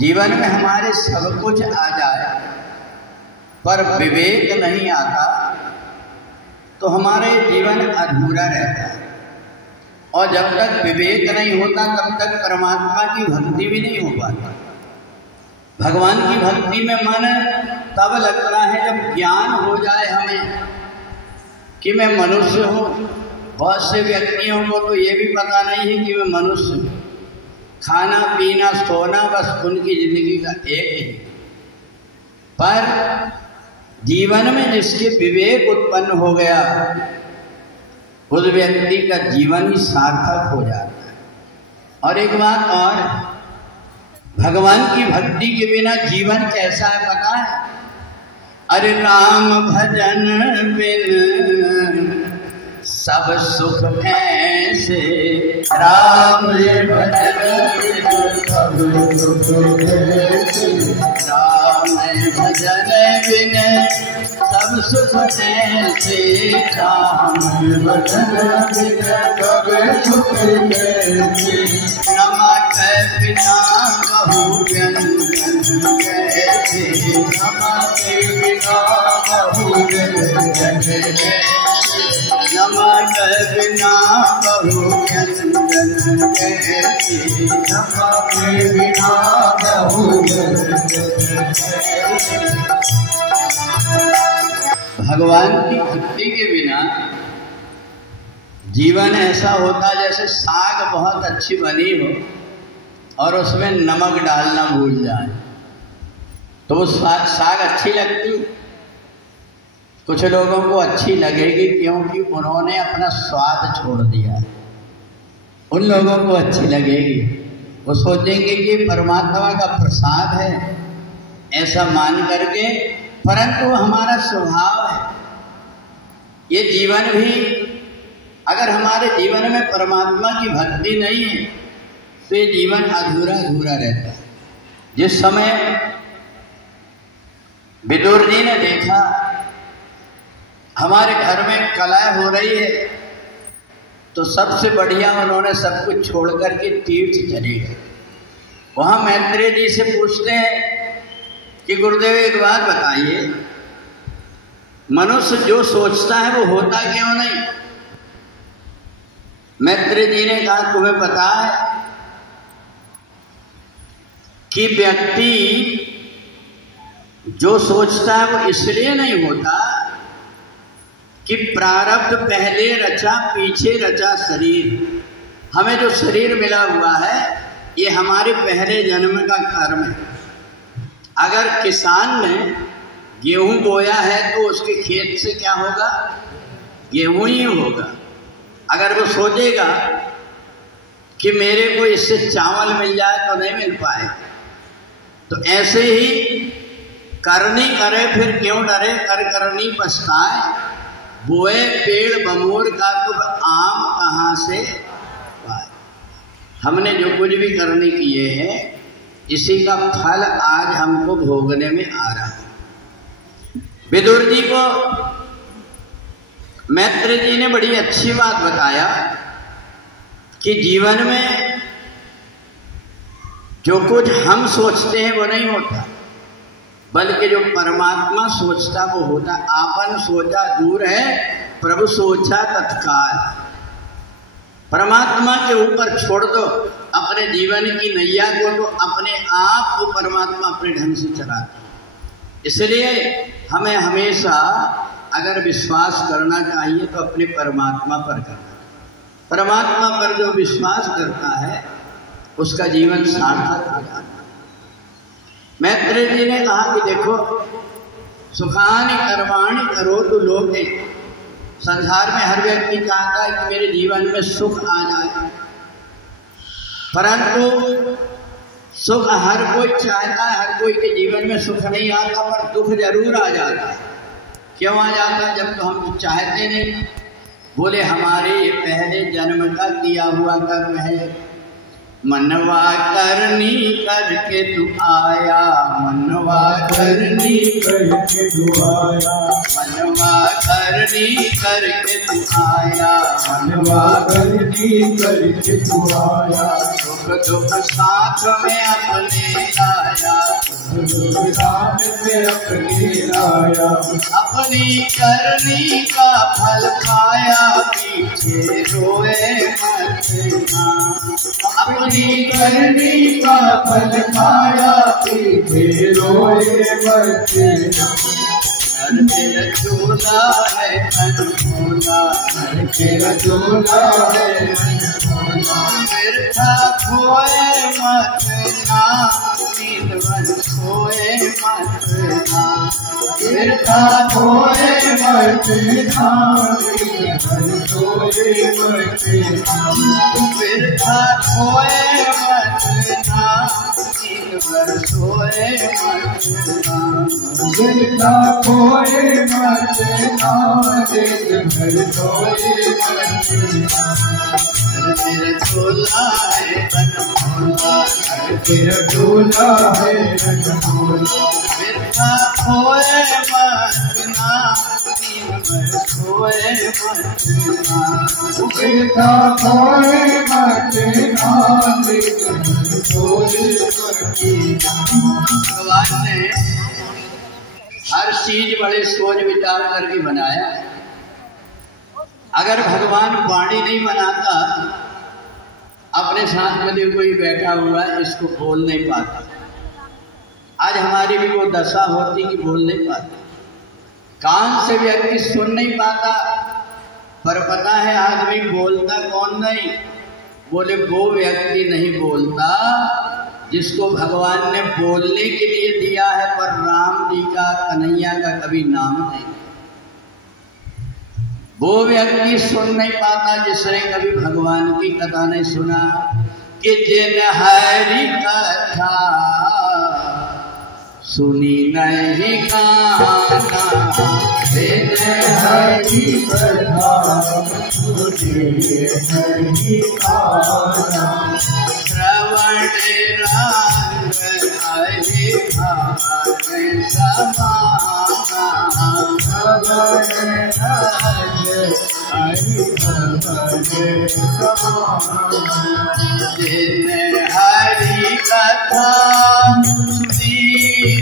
जीवन में हमारे सब कुछ आ जाए पर विवेक नहीं आता तो हमारे जीवन अधूरा रहता है। और जब तक विवेक नहीं होता तब तक परमात्मा की भक्ति भी नहीं हो पाती। भगवान की भक्ति में मन तब लगता है जब ज्ञान हो जाए हमें कि मैं मनुष्य हूँ। बहुत से व्यक्तियों को तो ये भी पता नहीं है कि मैं मनुष्य हूँ। खाना पीना सोना बस उनकी जिंदगी का एक ही। पर जीवन में जिसके विवेक उत्पन्न हो गया उस व्यक्ति का जीवन ही सार्थक हो जाता है। और एक बात और, भगवान की भक्ति के बिना जीवन कैसा है पता है? अरे राम भजन बिन सब सुख ऐसे, राम भजन बिन सब सुख ऐसे, राम भजन बिन सब सुख ऐसे, राम भजन बिन सब सुख ऐसे, नमक बिना बहु व्यंजन कैसे, नमक बिना बहु व्यंजन कैसे, नमक बिना बहु व्यंजन कैसे, नमक बिना बहु व्यंजन कैसे। भगवान की भक्ति के बिना जीवन ऐसा होता जैसे साग बहुत अच्छी बनी हो और उसमें नमक डालना भूल जाए तो वो साग अच्छी लगती? कुछ लोगों को अच्छी लगेगी क्योंकि उन्होंने अपना स्वाद छोड़ दिया। उन लोगों को अच्छी लगेगी, वो सोचेंगे कि परमात्मा का प्रसाद है ऐसा मान करके, परंतु हमारा स्वभाव है। ये जीवन भी अगर हमारे जीवन में परमात्मा की भक्ति नहीं है तो ये जीवन अधूरा अधूरा रहता है। जिस समय विदुर जी ने देखा हमारे घर में कलह हो रही है तो सबसे बढ़िया उन्होंने सब कुछ छोड़ करके तीर्थ चले गए। वहाँ मैत्रेय जी से पूछते हैं कि गुरुदेव एक बात बताइए, मनुष्य जो सोचता है वो होता क्यों नहीं? मैत्रेय जी ने कहा तुम्हें पता है कि व्यक्ति जो सोचता है वो इसलिए नहीं होता कि प्रारब्ध पहले रचा पीछे रचा शरीर। हमें जो शरीर मिला हुआ है ये हमारे पहले जन्म का कर्म है। अगर किसान ने गेहूं बोया है तो उसके खेत से क्या होगा? गेहूं ही होगा। अगर वो सोचेगा कि मेरे को इससे चावल मिल जाए तो नहीं मिल पाएगा। तो ऐसे ही करनी करे फिर क्यों डरे, कर करनी पछताए, बोए पेड़ बमोर का तो आम कहाँ से पाए। हमने जो कुछ भी करने किए हैं इसी का फल आज हमको भोगने में आ रहा है। विदुर जी को मैत्रेय जी ने बड़ी अच्छी बात बताया कि जीवन में जो कुछ हम सोचते हैं वो नहीं होता, बल्कि जो परमात्मा सोचता वो होता। आपन सोचा दूर है, प्रभु सोचा तत्काल। परमात्मा के ऊपर छोड़ दो अपने जीवन की नैया को, तो अपने आप को परमात्मा अपने ढंग से चलाते हैं। इसलिए हमें हमेशा अगर विश्वास करना चाहिए तो अपने परमात्मा पर करना। परमात्मा पर जो विश्वास करता है उसका जीवन सार्थक हो जाता है। मैत्रेय जी ने कहा कि देखो, सुखानि कर्माणि करोतु लोके। संसार में हर व्यक्ति चाहता है कि मेरे जीवन में सुख आ जाए, परंतु सुख हर कोई चाहता है, हर कोई के जीवन में सुख नहीं आता, पर दुख जरूर आ जाता है। क्यों आ जाता है? जब तो हम चाहते नहीं। बोले हमारे ये पहले जन्म का किया हुआ कर्म है। मनवा करनी करके तू आया, मनवा करनी करके तू आया, मनवा करनी करके तू आया, मनवा करनी करके तू आया। सुख दुख साथ में अपने आया, अपनी करनी का फल पाया पीछे रोए मत ना। अपनी करनी का फल पाया पीछे रोए मत ना। घर तेरा झूला है अनमोला, घर तेरा झूला है अनमोला। बिरथा खोए मत ना, नींद मन सोए मत ना। बिरथा खोए मत ना, नींद मन सोए मत ना। बिरथा खोए मत ना, नींद मन सोए मत ना। बिरथा खोए मत ना, नींद मन सोए मत ना। तेरा झूला है अनमोला, तेरा झूला है अनमोला। बिरथा खोए मत ना, नींद मन सोए मत ना। बिरथा खोए मत ना, नींद मन सोए मत ना। भगवान ने हर चीज बड़े सोच विचार करके बनाया है। अगर भगवान वाणी नहीं बनाता, अपने साथ में जो कोई बैठा हुआ है इसको बोल नहीं पाता। आज हमारी भी वो दशा होती कि बोल नहीं पाता, कान से व्यक्ति सुन नहीं पाता, पर पता है आदमी बोलता कौन नहीं। बोले वो व्यक्ति नहीं बोलता जिसको भगवान ने बोलने के लिए दिया है, पर राम जी का कन्हैया का कभी नाम नहीं। वो व्यक्ति सुन नहीं पाता जिसने कभी भगवान की कथा नहीं सुना। कि जिन हरि कथा सुनी नहीं गाना, जिन हरि कथा सुनी नहीं गाना। श्रवण रंग हरि भावन समाना। श्रवण रंग हरि भवन समाना। जिन हरि कथा सुनी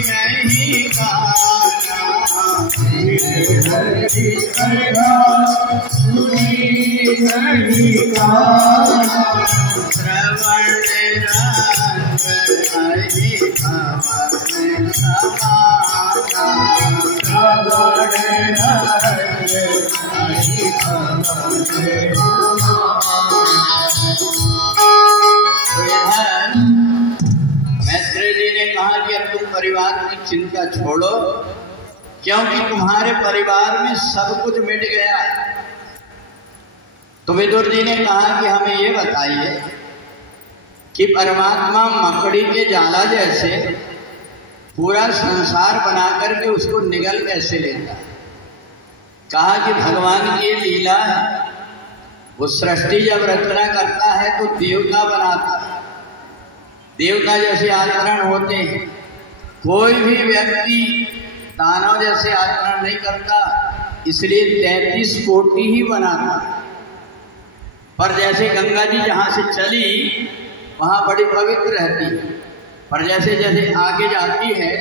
नहीं गाना, जिन हरि कथा सुनी नहीं गाना। श्रवण रंग हरि भवन समाना। श्रवण रंग हरि भवन समाना। मैत्रेय जी ने कहा कि अब तुम परिवार की चिंता छोड़ो, क्योंकि तुम्हारे परिवार में सब कुछ मिट गया। तो विदुर जी ने कहा कि हमें ये बताइए कि परमात्मा मकड़ी के जाला जैसे पूरा संसार बना करके उसको निगल कैसे लेता है। कहा कि भगवान की लीला है, वो सृष्टि जब रचना करता है तो देवता बनाता है। देवता जैसे आचरण होते हैं, कोई भी व्यक्ति दानव जैसे आचरण नहीं करता, इसलिए 33 कोटि ही बनाता है। पर जैसे गंगा जी जहाँ से चली वहाँ बड़ी पवित्र रहती है, पर जैसे जैसे आगे जाती है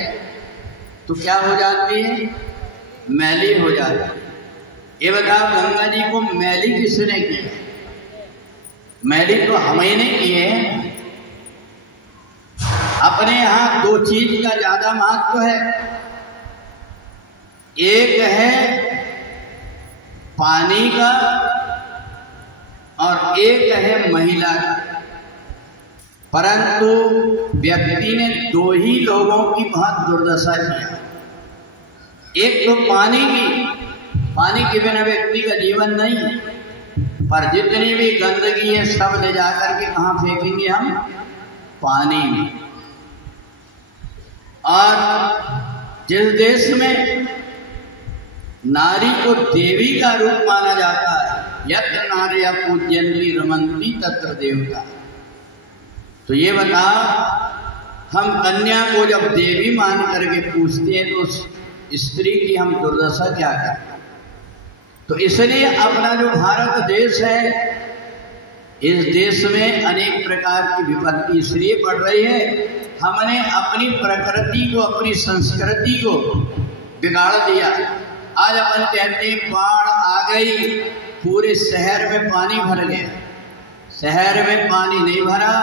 तो क्या हो जाती है, मैली हो जाती है। ये बताओ गंगा जी को मैली किसने की? मैली तो हमें ने की है। अपने यहाँ दो चीज का ज्यादा महत्व है, एक है पानी का और एक है महिला का। परंतु व्यक्ति ने दो ही लोगों की बहुत दुर्दशा किया। एक तो पानी की, पानी के बिना व्यक्ति का जीवन नहीं है, पर जितनी भी गंदगी है सब ले जाकर के कहाँ फेंकेंगे हम? पानी में। और जिस देश में नारी को देवी का रूप माना जाता है, यत्र नार्यः पूज्यन्ते रमन्ते तत्र देवता, तो ये बताओ हम कन्या को जब देवी मान करके पूछते हैं तो उस स्त्री की हम दुर्दशा क्या करते हैं। तो इसलिए अपना जो भारत देश है इस देश में अनेक प्रकार की विपत्ति इसलिए पड़ रही है, हमने अपनी प्रकृति को, अपनी संस्कृति को बिगाड़ दिया। आज अपन कहते हैं बाढ़ आ गई, पूरे शहर में पानी भर गया। शहर में पानी नहीं भरा,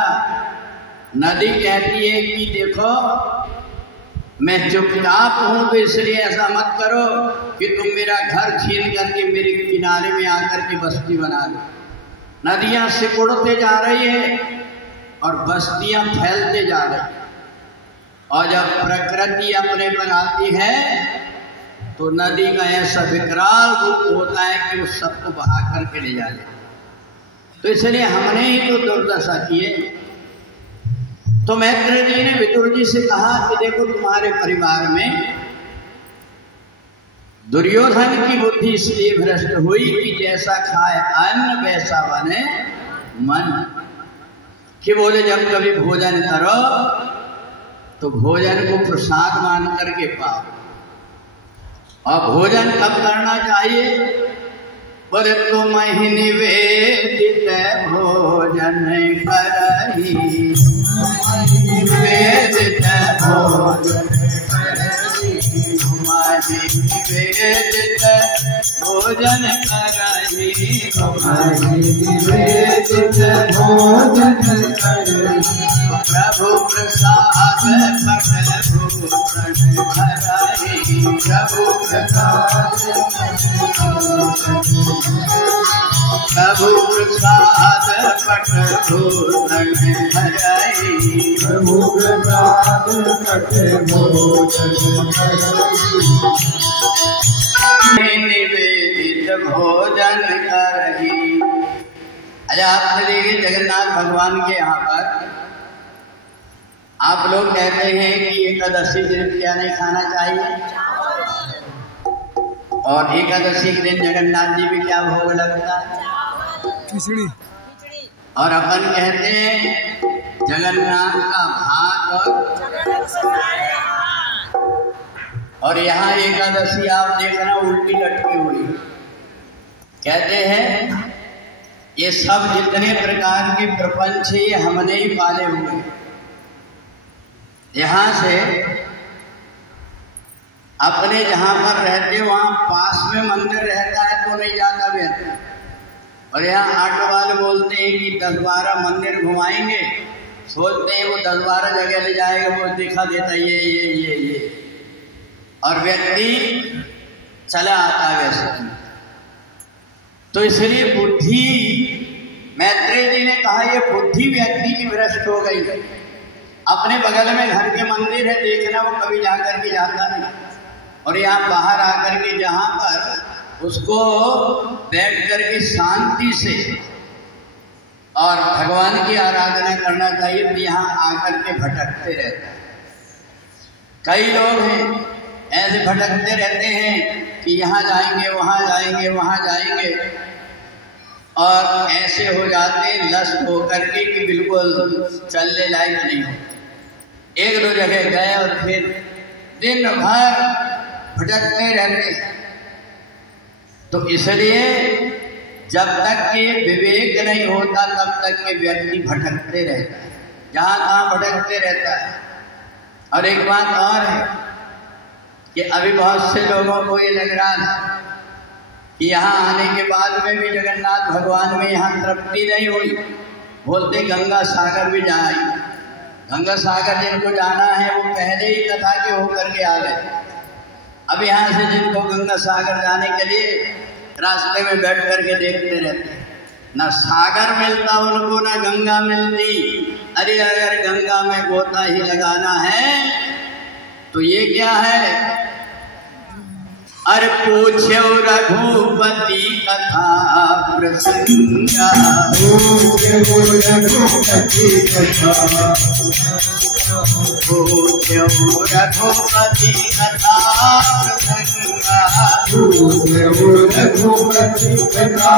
नदी कहती है कि देखो मैं चुपचाप हूं, तो इसलिए ऐसा मत करो कि तुम मेरा घर छीन करके मेरे किनारे में आकर के बस्ती बना लो। नदियां सिकुड़ते जा रही है और बस्तियां फैलते जा रही है। और जब प्रकृति अपने पर आती है तो नदी का ऐसा विकराल रूप होता है कि वो सबको बहा करके ले जा ले। तो इसलिए हमने ही तो दुर्दशा की है। तो मैत्रेय जी ने विदुर जी से कहा कि देखो तुम्हारे परिवार में दुर्योधन की बुद्धि इसलिए भ्रष्ट हुई कि जैसा खाए अन्न वैसा बने मन। कि बोले जब कभी भोजन करो तो भोजन को प्रसाद मान करके पाओ। और भोजन कब करना चाहिए? बोले तुम ही निवेदित भोजन करही, निवेदित भोजन करही, तुम्हारी निवेदित भोजन करही, तुम्हारी निवेदित भोजन करही। प्रभु प्रसाद पट भूषण धरही, प्रभु प्रसाद प्रभु प्रसाद पट भूषण धरही, प्रभु प्रसाद पट भूषण धरही, निवेदित भोजन करही। अच्छा, आपने देखिए जगन्नाथ भगवान के यहाँ पर आप लोग कहते हैं कि एकादशी दिन क्या नहीं खाना चाहिए, और एकादशी के दिन जगन्नाथ जी भी क्या भोग लगता है? खिचड़ी। और अपन कहते हैं जगन्नाथ का भात और यहाँ एकादशी आप देखना उल्टी लटकी हुई। कहते हैं ये सब जितने प्रकार के प्रपंच ये हमने ही पाले हुए। यहाँ से अपने जहाँ पर रहते वहाँ पास में मंदिर रहता है तो नहीं जाता व्यक्ति। और यहाँ ऑटो वाले बोलते हैं कि 10-12 मंदिर घुमाएंगे, सोचते हैं वो 10-12 जगह ले जाएगा, वो दिखा देता ये और व्यक्ति चला आता है वैसे। तो इसलिए बुद्धि, मैत्रेय जी ने कहा ये बुद्धि व्यक्ति की भ्रष्ट हो गई। अपने बगल में घर के मंदिर है, देखना वो कभी जाकर के जाता नहीं। और यहाँ बाहर आकर के जहाँ पर उसको बैठ करके शांति से और भगवान की आराधना करना चाहिए, तो यहाँ आकर के भटकते रहते हैं। कई लोग हैं ऐसे भटकते रहते हैं कि यहाँ जाएंगे वहाँ जाएंगे वहाँ जाएंगे, और ऐसे हो जाते हैं लस्ट होकर के कि बिल्कुल चलने लायक नहीं हो। 1-2 जगह गए और फिर दिन भर भटकते रहते हैं। तो इसलिए जब तक के विवेक नहीं होता तब तक के व्यक्ति भटकते रहता है, जहाँ तहाँ भटकते रहता है। और एक बात और है कि अभी बहुत से लोगों को ये लग रहा था कि यहाँ आने के बाद में भी जगन्नाथ भगवान में यहाँ तृप्ति नहीं हुई, बोलते गंगा सागर भी जाए। गंगा सागर जिनको जाना है वो पहले ही कथा के होकर के आ गए। अब यहाँ से जिनको गंगा सागर जाने के लिए रास्ते में बैठ करके देखते रहते हैं, ना सागर मिलता उनको ना गंगा मिलती। अरे अगर गंगा में गोता ही लगाना है तो ये क्या है? अरे पूछो रघुपति कथा प्रसंगा, पूछो रघुपति कथा प्रसंगा, पूछो रघुपति कथा प्रसंगा, पूछो रघुपति कथा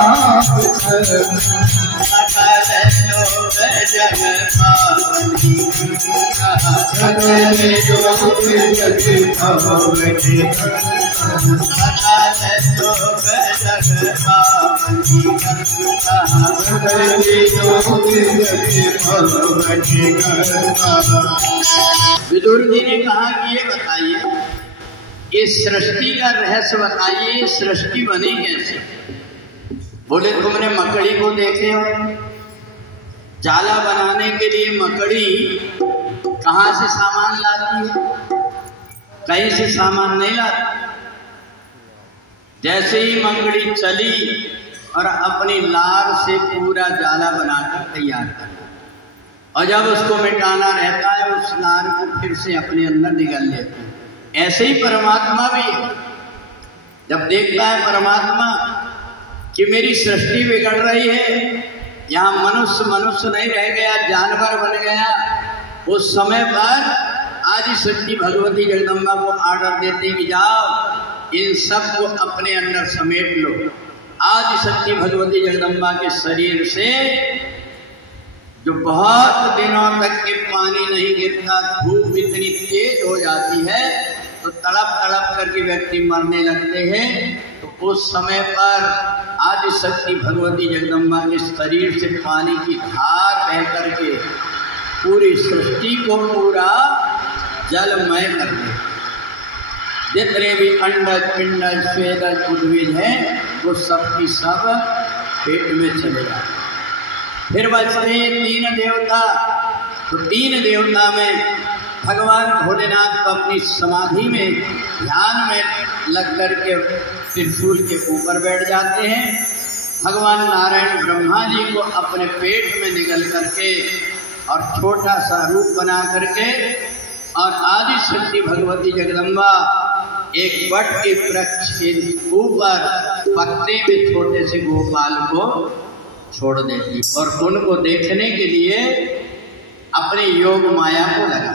प्रसंगा। सकल लोक जग पावनी गंगा, सकल लोक जग पावनी गंगा, सकल लोक जग पावनी विदुर जी ने कहा कि ये बताइए, इस सृष्टि का रहस्य बताइए, सृष्टि बनी कैसे? बोले तुमने मकड़ी को देखे हो? जाला बनाने के लिए मकड़ी कहाँ से सामान लाती है? कहीं से सामान नहीं लाती। जैसे ही मकड़ी चली और अपनी लार से पूरा जाला बनाकर तैयार कर, और जब उसको मिटाना रहता है उस लार को फिर से अपने अंदर निगल लेती है। ऐसे ही परमात्मा भी है। जब देखता है परमात्मा कि मेरी सृष्टि बिगड़ रही है, यहाँ मनुष्य नहीं रह गया, जानवर बन गया, उस समय पर आदि शक्ति भगवती जगदम्बा को आर्डर देते कि जाओ इन सब को अपने अंदर समेट लो। आदि शक्ति भगवती जगदम्बा के शरीर से जो बहुत दिनों तक के पानी नहीं गिरता, धूप इतनी तेज हो जाती है तो तड़प तड़प करके व्यक्ति मरने लगते हैं। तो उस समय पर आदि शक्ति भगवती जगदम्बा के शरीर से पानी की धार बह करके पूरी सृष्टि को पूरा जलमय कर दे। जितने भी अंडज पिंडज स्वेदज उद्भिद हैं वो सब की सब पेट में चले जाते। फिर बचते हैं 3 देवता। तो 3 देवता में भगवान भोलेनाथ को अपनी समाधि में ध्यान में लग करके त्रिशूल के ऊपर बैठ जाते हैं। भगवान नारायण ब्रह्मा जी को अपने पेट में निगल करके और छोटा सा रूप बना करके, और आदि शक्ति भगवती जगदम्बा एक वट के वृक्ष के ऊपर पत्ते में छोटे से गोपाल को छोड़ देती और उनको देखने के लिए अपने योग माया को लगा।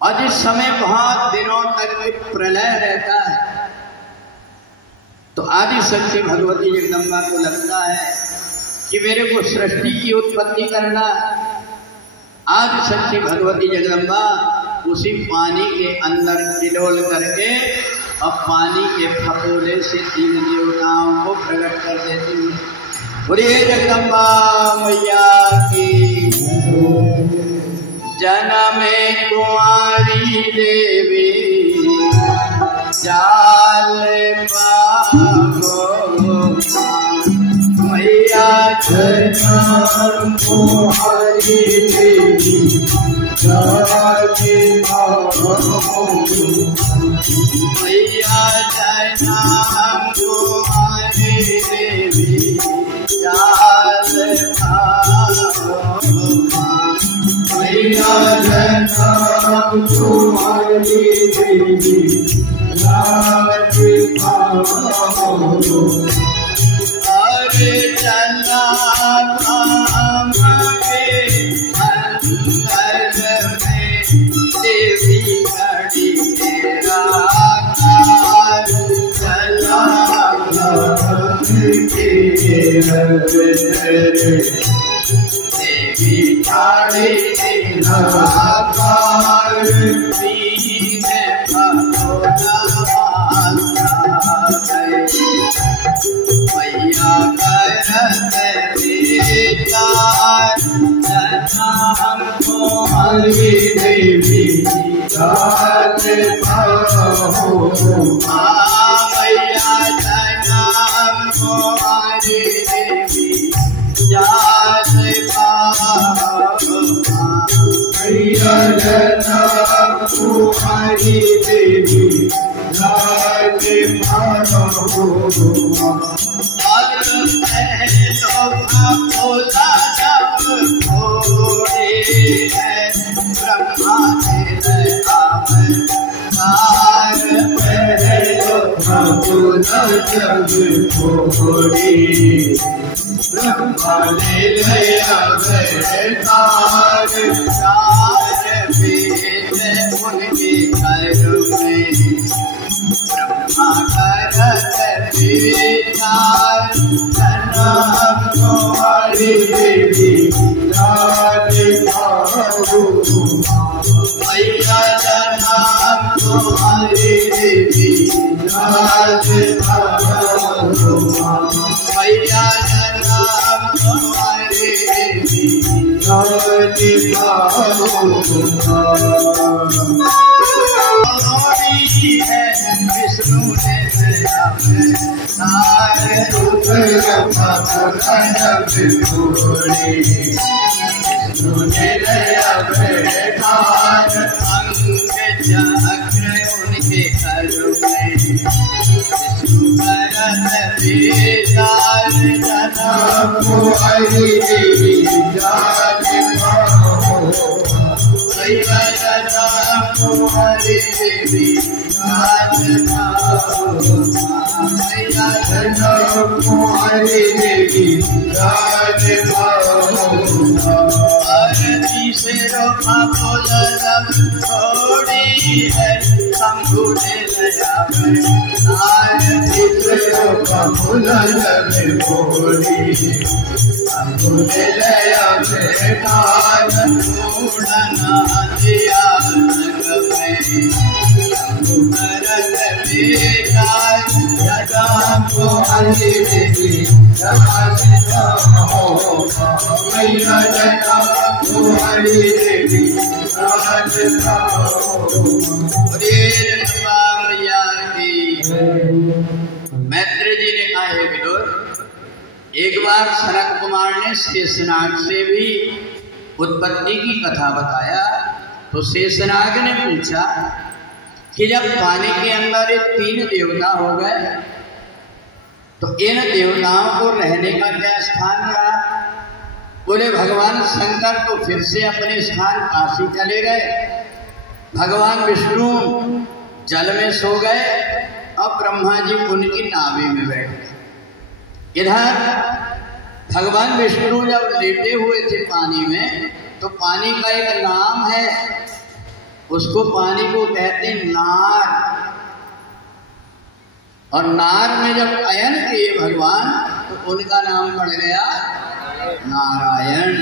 और जिस समय बहुत दिनों तक प्रलय रहता है तो आदि शक्ति भगवती जगदम्बा को लगता है कि मेरे को सृष्टि की उत्पत्ति करना। आदि शक्ति भगवती जगदम्बा उसी पानी के अंदर टिलोल करके और पानी के फपोले से 3 देवताओं को प्रकट कर देती है। बोलिए जगदम्बा मैया की। जनमे कुंवारी देवी जाल पावो मैया, जनम कुंवारी देवी जाल पावो मैया, जनम कुंवारी देवी जाल पावो मैया, जनम कुंवारी देवी जाल पावो। अरे चला काम के अंदर में देवी घड़ी तेरा कार, चला काम के देवी घड़ी तेरा कार, पीने भगोना मैया करत बेचार, जनम कुंवारी देवी जाल पावो। मैया जनम कुंवारी देवी जाल पावो मैया, जनम कुंवारी देवी जाल पावो। बोला जब थोड़े है ब्रह्मा ने आवर बोला जब थोड़ी ब्रह्मा ने अवतार, 4 वेद उनके घर में ब्रह्मा करत बेचार, जनम कुंवारी देवी जाल पावो मैया, जनम कुंवारी देवी जाल पावो। मैया जन्म तुम्हारे है विष्णु ने सारे रूप उनके करो में थोड़ी है संभुले मैत्री जी ने कहा है विदुर, एक बार सनत कुमार ने शेषनाग से भी उत्पत्ति की कथा बताया तो शेषनाग ने पूछा कि जब पानी के अंदर ये 3 देवता हो गए तो इन देवताओं को रहने का क्या स्थान रहा? बोले भगवान शंकर तो फिर से अपने स्थान काशी चले गए, भगवान विष्णु जल में सो गए और ब्रह्मा जी उनकी नाभि में बैठ गए। इधर भगवान विष्णु जब लेटे हुए थे पानी में तो पानी का एक नाम है, उसको पानी को कहते नार, और नार में जब अयन किए भगवान तो उनका नाम पड़ गया नारायण।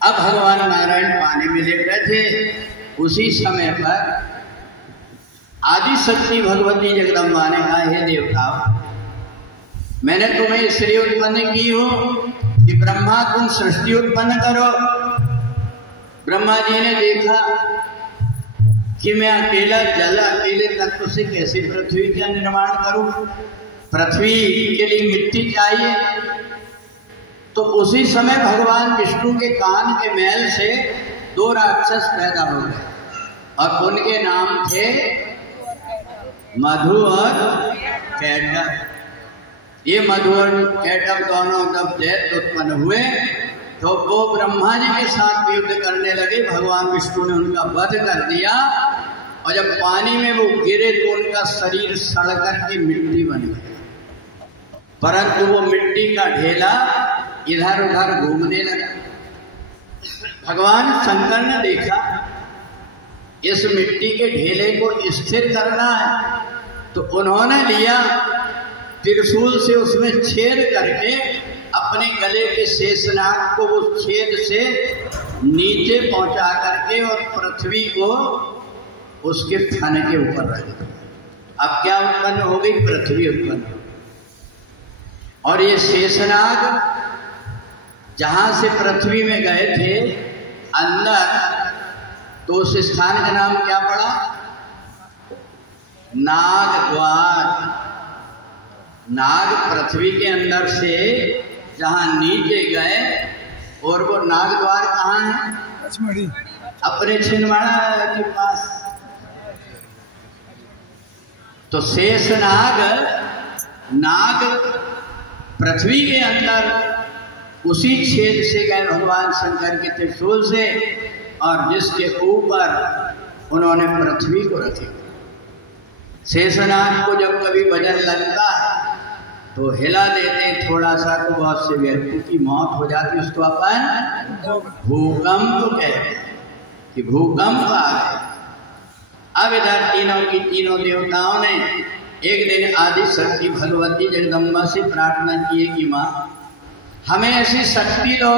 अब भगवान नारायण पानी में लेट रहे थे, उसी समय पर आदि शक्ति भगवती जगदम्बा ने कहा, हे देवताओं, मैंने तुम्हें इसलिए उत्पन्न की हो कि ब्रह्मा तुम सृष्टि उत्पन्न करो। ब्रह्मा जी ने देखा कि मैं अकेला जल अकेले तत्व से कैसे पृथ्वी का निर्माण करूं, पृथ्वी के लिए मिट्टी चाहिए। तो उसी समय भगवान विष्णु के कान के मैल से 2 राक्षस पैदा हो गए और उनके नाम थे मधु और कैटव। ये मधु और कैटव दोनों जब दैत्य उत्पन्न हुए तो वो ब्रह्मा जी के साथ युद्ध करने लगे। भगवान विष्णु ने उनका वध कर दिया और जब पानी में वो गिरे तो उनका शरीर सड़ करके मिट्टी बन गया, परंतु वो मिट्टी का ढेला इधर उधर घूमने लगा। भगवान शंकर ने देखा इस मिट्टी के ढेले को स्थिर करना है तो उन्होंने लिया त्रिशूल से उसमें छेद करके अपने गले के शेषनाग को उस छेद से नीचे पहुंचा करके और पृथ्वी को उसके फन के ऊपर रख दिया। अब क्या उत्पन्न हो गई? पृथ्वी उत्पन्न हो गई। और ये शेषनाग जहां से पृथ्वी में गए थे अंदर, तो उस स्थान का नाम क्या पड़ा? नाग द्वार। नाग पृथ्वी के अंदर से जहां नीचे गए, और वो नाग द्वार कहाँ है? अपने छिंदवाड़ा के पास। तो शेषनाग नाग पृथ्वी के अंदर उसी छेद से गए भगवान शंकर के त्रिशूल से, और जिसके ऊपर उन्होंने पृथ्वी को रखे। शेषनाग को जब कभी वजन लगता है तो हिला देते थोड़ा सा तो बहुत से व्यक्ति की मौत हो जाती, उसको अपन भूकंप कहते हैं कि भूकंप आ गए। अब इधर तीनों देवताओं ने एक दिन आदि शक्ति भगवती जगदम्बा से प्रार्थना की कि माँ हमें ऐसी शक्ति दो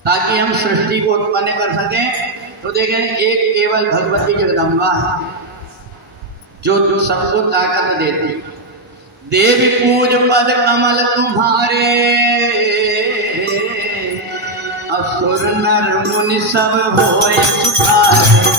ताकि हम सृष्टि को उत्पन्न कर सकें। तो देखें एक केवल भगवती जगदम्बा है, जो सबको ताकत देती। देवी पूज पद कमल तुम्हारे, असुर नर मुनि सब होए सुखारे।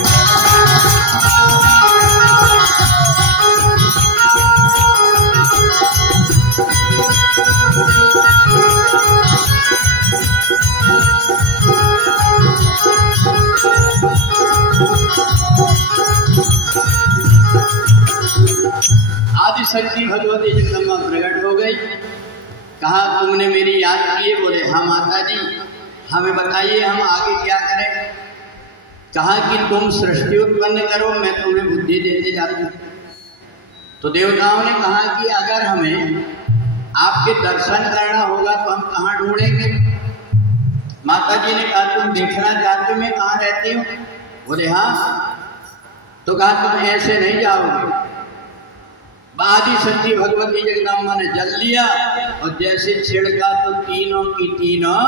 आदि शक्ति भगवती जगदम्बा प्रकट हो गई। कहा तुमने मेरी याद की है? बोले हाँ माता जी, हमें बताइए हम आगे क्या करें। कहा कि तुम सृष्टि उत्पन्न करो, मैं तुम्हें बुद्धि देते जाती हूँ। तो देवताओं ने कहा कि अगर हमें आपके दर्शन करना होगा तो हम कहाँ ढूंढेंगे। माता जी ने कहा तुम देखना चाहते हो मैं कहाँ रहती हूँ? बोले हाँ। तो कहा तुम ऐसे नहीं जाओगे। आदि शक्ति भगवती जगदम्बा ने जल लिया और जैसे छिड़का तो तीनों की तीनों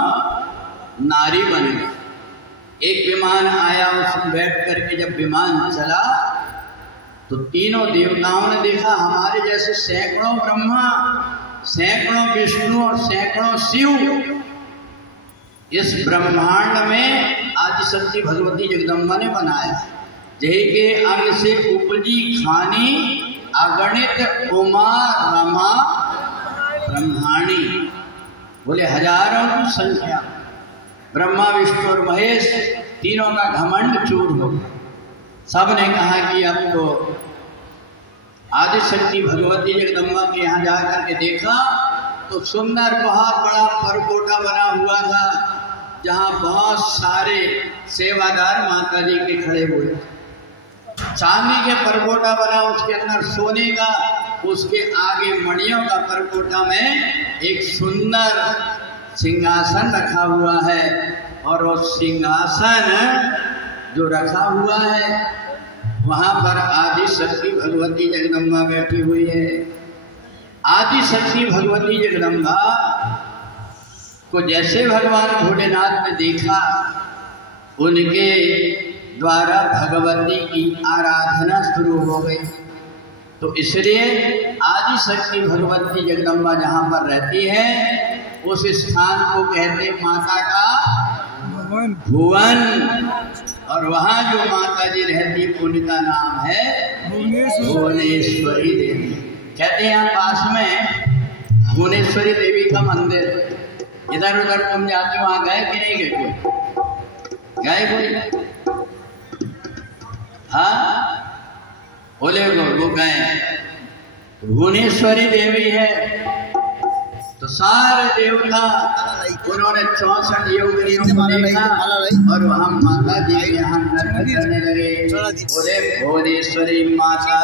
नारी बन गई। एक विमान आया, उसमें बैठ करके जब विमान चला तो तीनों देवताओं ने देखा हमारे जैसे सैकड़ों ब्रह्मा, सैकड़ों विष्णु और सैकड़ों शिव इस ब्रह्मांड में आदि शक्ति भगवती जगदम्बा ने बनाया। जय के अंग से उपजी खानी अगणित उमा रमा ब्रह्माणी। बोले हजारों की संख्या, ब्रह्मा विष्णु और महेश तीनों का घमंड चूर हो। सब ने कहा कि अब तो आदि शक्ति भगवती जगदम्बा के यहाँ जा करके देखा तो सुंदर बहुत बड़ा परकोटा बना हुआ था, जहाँ बहुत सारे सेवादार माता जी के खड़े हुए। चांदी के परकोटा बना, उसके अंदर सोने का, उसके आगे मणियों का परकोटा में एक सुंदर सिंहासन रखा हुआ है। और वो सिंहासन जो रखा हुआ है वहां पर आदि शक्ति भगवती जगदम्बा बैठी हुई है। आदि शक्ति भगवती जगदम्बा को जैसे भगवान भोलेनाथ ने देखा, उनके द्वारा भगवती की आराधना शुरू हो गई। तो इसलिए आदि शक्ति भगवती जगदम्बा जहाँ पर रहती है उस स्थान को कहते माता का भुवन। और वहाँ जो माता जी रहती उनका नाम है भुवनेश्वरी देवी। कहते हैं यहाँ पास में भुवनेश्वरी देवी का मंदिर। इधर उधर तुम जाते हो, वहाँ गए कि नहीं गए? गए कोई? हाँ बोले वो गए। भुवनेश्वरी देवी है। तो सारे देवता उन्होंने 64 योगिनियों को देखा और वहाँ माता जी के यहाँ नृत्य करने लगे। बोले भुवनेश्वरी माता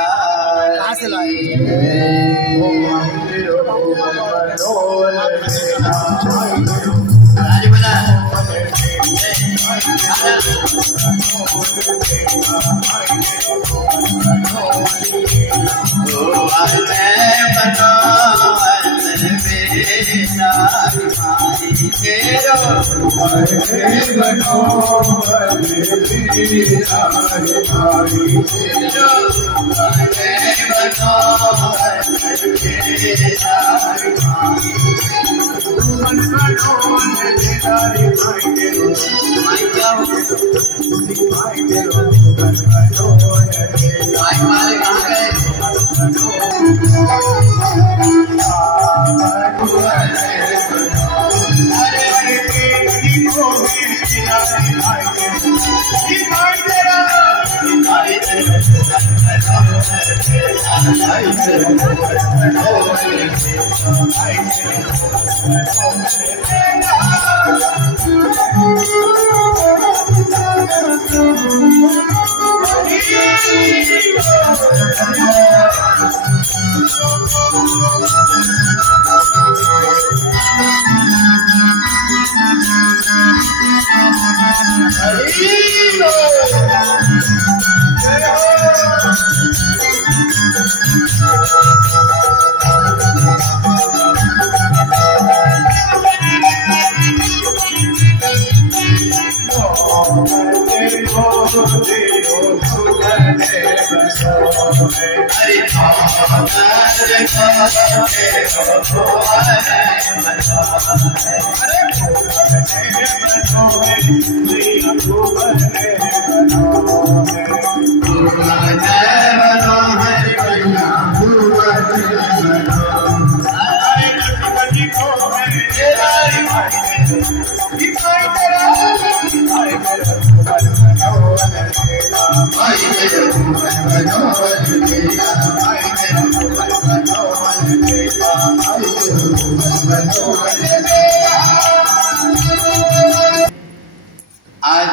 आज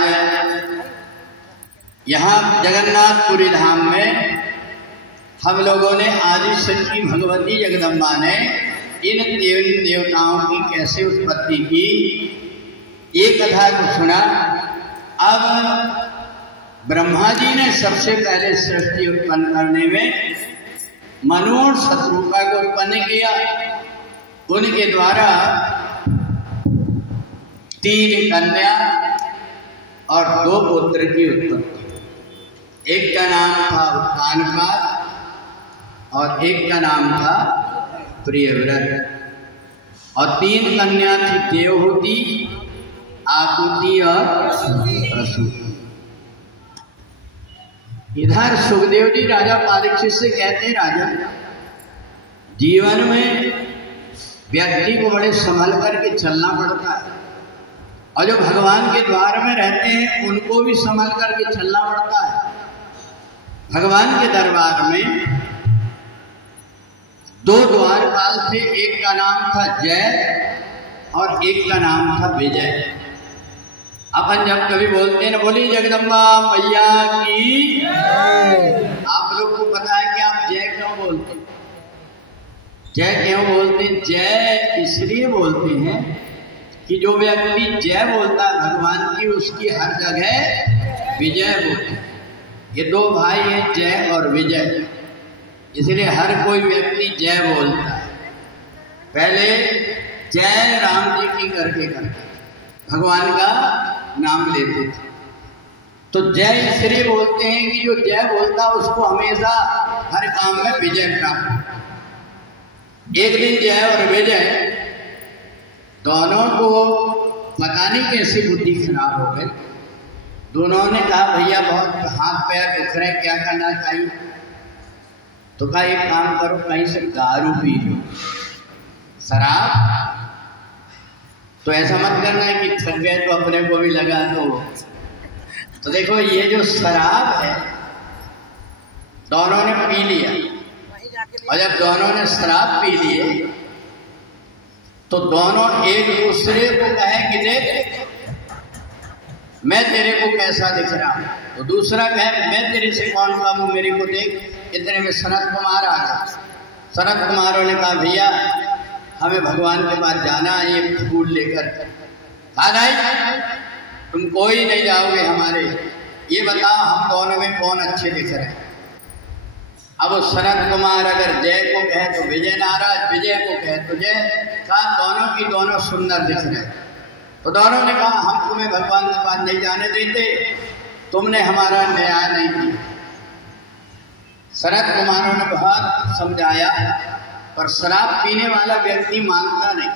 यहाँ जगन्नाथपुरी धाम में हम लोगों ने आदि शक्ति भगवती जगदम्बा ने इन देवताओं की कैसे उत्पत्ति की ये कथा को सुना। अब ब्रह्मा जी ने सबसे पहले सृष्टि उत्पन्न करने में मनु और शत्रुघ्न को उत्पन्न किया। उनके द्वारा 3 कन्या और 2 पुत्र की उत्पत्ति। एक का नाम था उत्तानपाद और एक का नाम था प्रियव्रत। और 3 कन्या थी देवहूति, आकुति और प्रसूति। इधर सुखदेव जी राजा परीक्षित से कहते, राजा जीवन में व्यक्ति को बड़े संभल करके चलना पड़ता है और जो भगवान के द्वार में रहते हैं उनको भी संभल करके चलना पड़ता है। भगवान के दरबार में 2 द्वारपाल थे, एक का नाम था जय और एक का नाम था विजय। अपन जब कभी बोलते हैं ना, बोली जगदम्बा मैया की, आप लोग को पता है कि आप जय क्यों बोलते हैं? जय क्यों बोलते हैं? जय इसलिए बोलते हैं कि जो व्यक्ति जय बोलता है भगवान की, उसकी हर जगह विजय होती है। ये 2 भाई हैं, जय और विजय, इसलिए हर कोई व्यक्ति जय बोलता है। पहले जय राम जी की करके भगवान का नाम लेते थे। तो जय इसलिए बोलते हैं कि जो जय बोलता उसको हमेशा हर काम में विजय प्राप्त। एक दिन जय और विजय दोनों को पता नहीं कैसी बुद्धि खराब हो गई। दोनों ने कहा भैया बहुत हाथ पैर दुख रहे, क्या करना चाहिए? तो कहा एक काम करो, कहीं से दारू पी लो, शराब। तो ऐसा मत करना है कि थक गए तो अपने को भी लगा दो। तो देखो ये जो शराब है दोनों ने पी लिया, और जब दोनों ने शराब पी लिए तो दोनों एक दूसरे को कहे कि देख मैं तेरे को कैसा दिख रहा हूं, तो दूसरा कहे मैं तेरे से कौन कम हूं, मेरे को देख। इतने में सनत कुमार आ गए। सनत कुमारों ने कहा भैया हमें भगवान के पास जाना है, ये फूल लेकर। कहा नहीं तुम कोई नहीं जाओगे हमारे, ये बताओ हम दोनों में कौन अच्छे दिख रहे हैं। अब वो सनत कुमार अगर जय को कहे तो विजय नाराज, विजय को कहे तो जय। कहा दोनों की दोनों सुंदर दिख रहे। तो दोनों ने कहा हम तुम्हें भगवान के पास नहीं जाने देते, तुमने हमारा न्याय नहीं किया। सनत कुमारों ने बहुत समझाया पर शराब पीने वाला व्यक्ति मानता नहीं।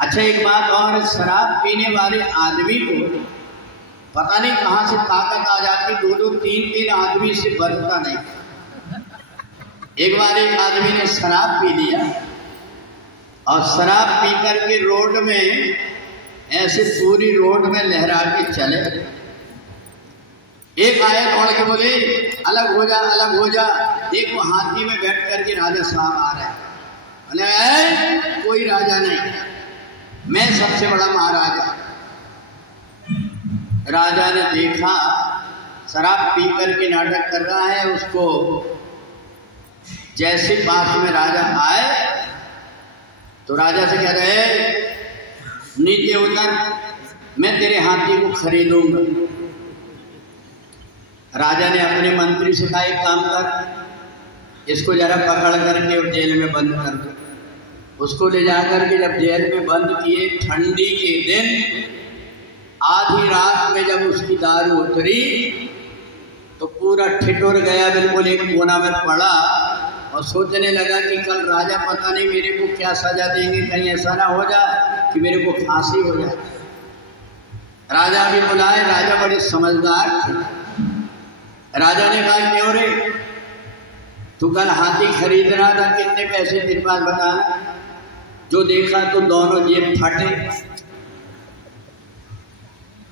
अच्छा एक बात और, शराब पीने वाले आदमी को पता नहीं कहां से ताकत आ जाती, 2-2, 3-3 आदमी से बचता नहीं। एक बार एक आदमी ने शराब पी लिया और शराब पी करके रोड में ऐसे पूरी रोड में लहरा के चले। एक आया दौड़ के बोले अलग हो जा, अलग हो जा। देखो हाथी में बैठ करके राजा साहब आ रहे हैं। बोले कोई राजा नहीं, मैं सबसे बड़ा महाराजा। राजा ने देखा शराब पी करके नाटक कर रहा है, उसको जैसे पास में राजा आए तो राजा से कह रहे नीचे उतर, मैं तेरे हाथी को खरीदूंगा। राजा ने अपने मंत्री से कहा एक काम कर, इसको जरा पकड़ करके और जेल में बंद कर दो। उसको ले जा करके जब जेल में बंद किए, ठंडी के दिन आधी रात में जब उसकी दारू उतरी तो पूरा ठिठुर गया, बिल्कुल एक कोना में पड़ा और सोचने लगा कि कल राजा पता नहीं मेरे को क्या सजा देंगे, कहीं ऐसा ना हो जाए कि मेरे को फांसी हो जाए। राजा भी बुलाए, राजा बड़े समझदार थे। राजा ने कहा क्यों रे, तू कल हाथी खरीद रहा था, कितने पैसे तेरे पास बताना। जो देखा तो दोनों जेब फटे।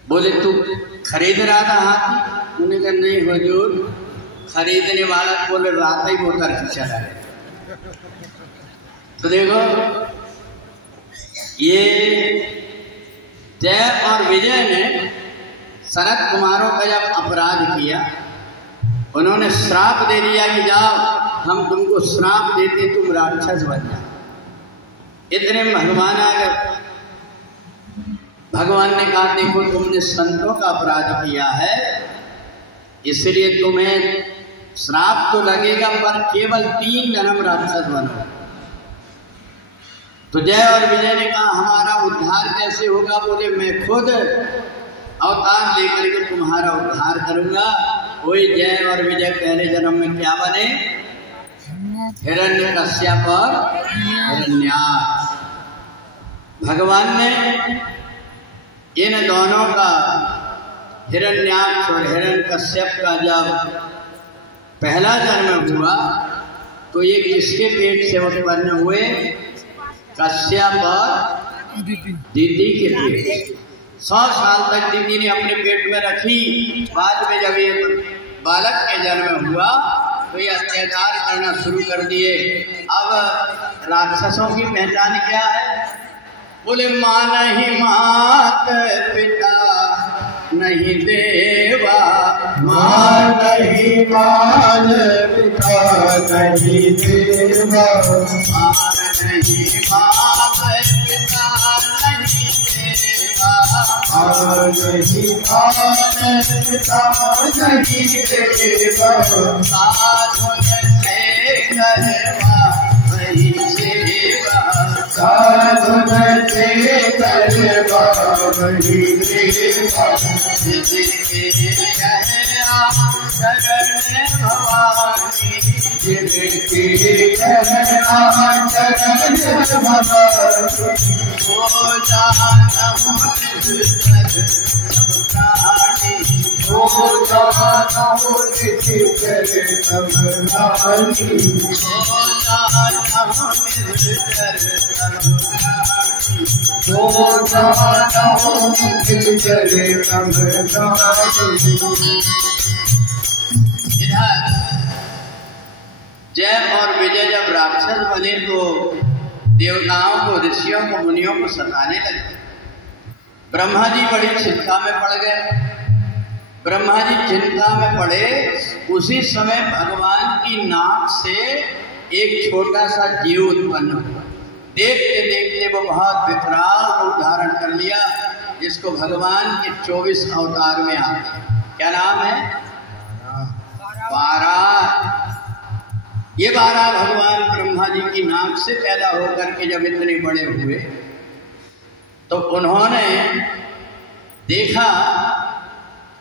बोले तू खरीद रहा था हाथी? उन्होंने कहा नहीं हुजूर, खरीदने वाला बोले रात ही वो करके चला गया। तो देखो ये जय और विजय ने सनत कुमारों का जब अपराध किया, उन्होंने श्राप दे दिया कि जाओ हम तुमको श्राप देते, तुम राक्षस बन जाओ। इतने में भगवान आ गए। भगवान ने कहा देखो तुमने संतों का अपराध किया है, इसलिए तुम्हें श्राप तो लगेगा पर केवल 3 जन्म राक्षस बनो। तो जय और विजय ने कहा हमारा उद्धार कैसे होगा? बोले मैं खुद अवतार लेकर के तुम्हारा उद्धार करूंगा। वही जय और विजय पहले जन्म में क्या बने? हिरण्यकश्यप और हिरण्याक्ष। भगवान ने इन दोनों का, हिरण्याक्ष और हिरण्यकश्यप का जब पहला जन्म हुआ तो ये किसके पेट से उत्पन्न हुए? कश्यप और दीदी के पेट। 100 साल तक दीदी ने अपने पेट में रखी। बाद में जब ये बालक के जन्म हुआ तो ये अत्याचार करना शुरू कर दिए। अब राक्षसों की पहचान क्या है? बोले माँ नहीं मात पिता नहीं देवा, माँ नहीं मान पिता नहीं देवा, माँ नहीं मात पिता नहीं देवा, माँ नहीं मान पिता नहीं देवा, साधुन से करवा वही सेवा, साधुन से करवा वही देवा, जिसके कहना शरण भवानी, जिनके कहना चरण भवानी, हो जाना निस्तर सब प्राणी, हो जाना निस्तर सब प्राणी, हो जाना निस्तर सब प्राणी, हो जाना निस्तर सब प्राणी। इधर जय और विजय जब राक्षस बने तो देवताओं को, ऋषियों को, मुनियों को सताने लगे। ब्रह्मा जी बड़ी चिंता में पड़ गए। ब्रह्मा जी चिंता में पड़े, उसी समय भगवान की नाक से एक छोटा सा जीव उत्पन्न हुआ। देखते देखते वो बहुत विकराल रूप धारण कर लिया, जिसको भगवान के 24 अवतार में आते हैं। क्या नाम है? 12। ये 12 भगवान ब्रह्मा जी की नाक से पैदा होकर के जब इतने बड़े हुए तो उन्होंने देखा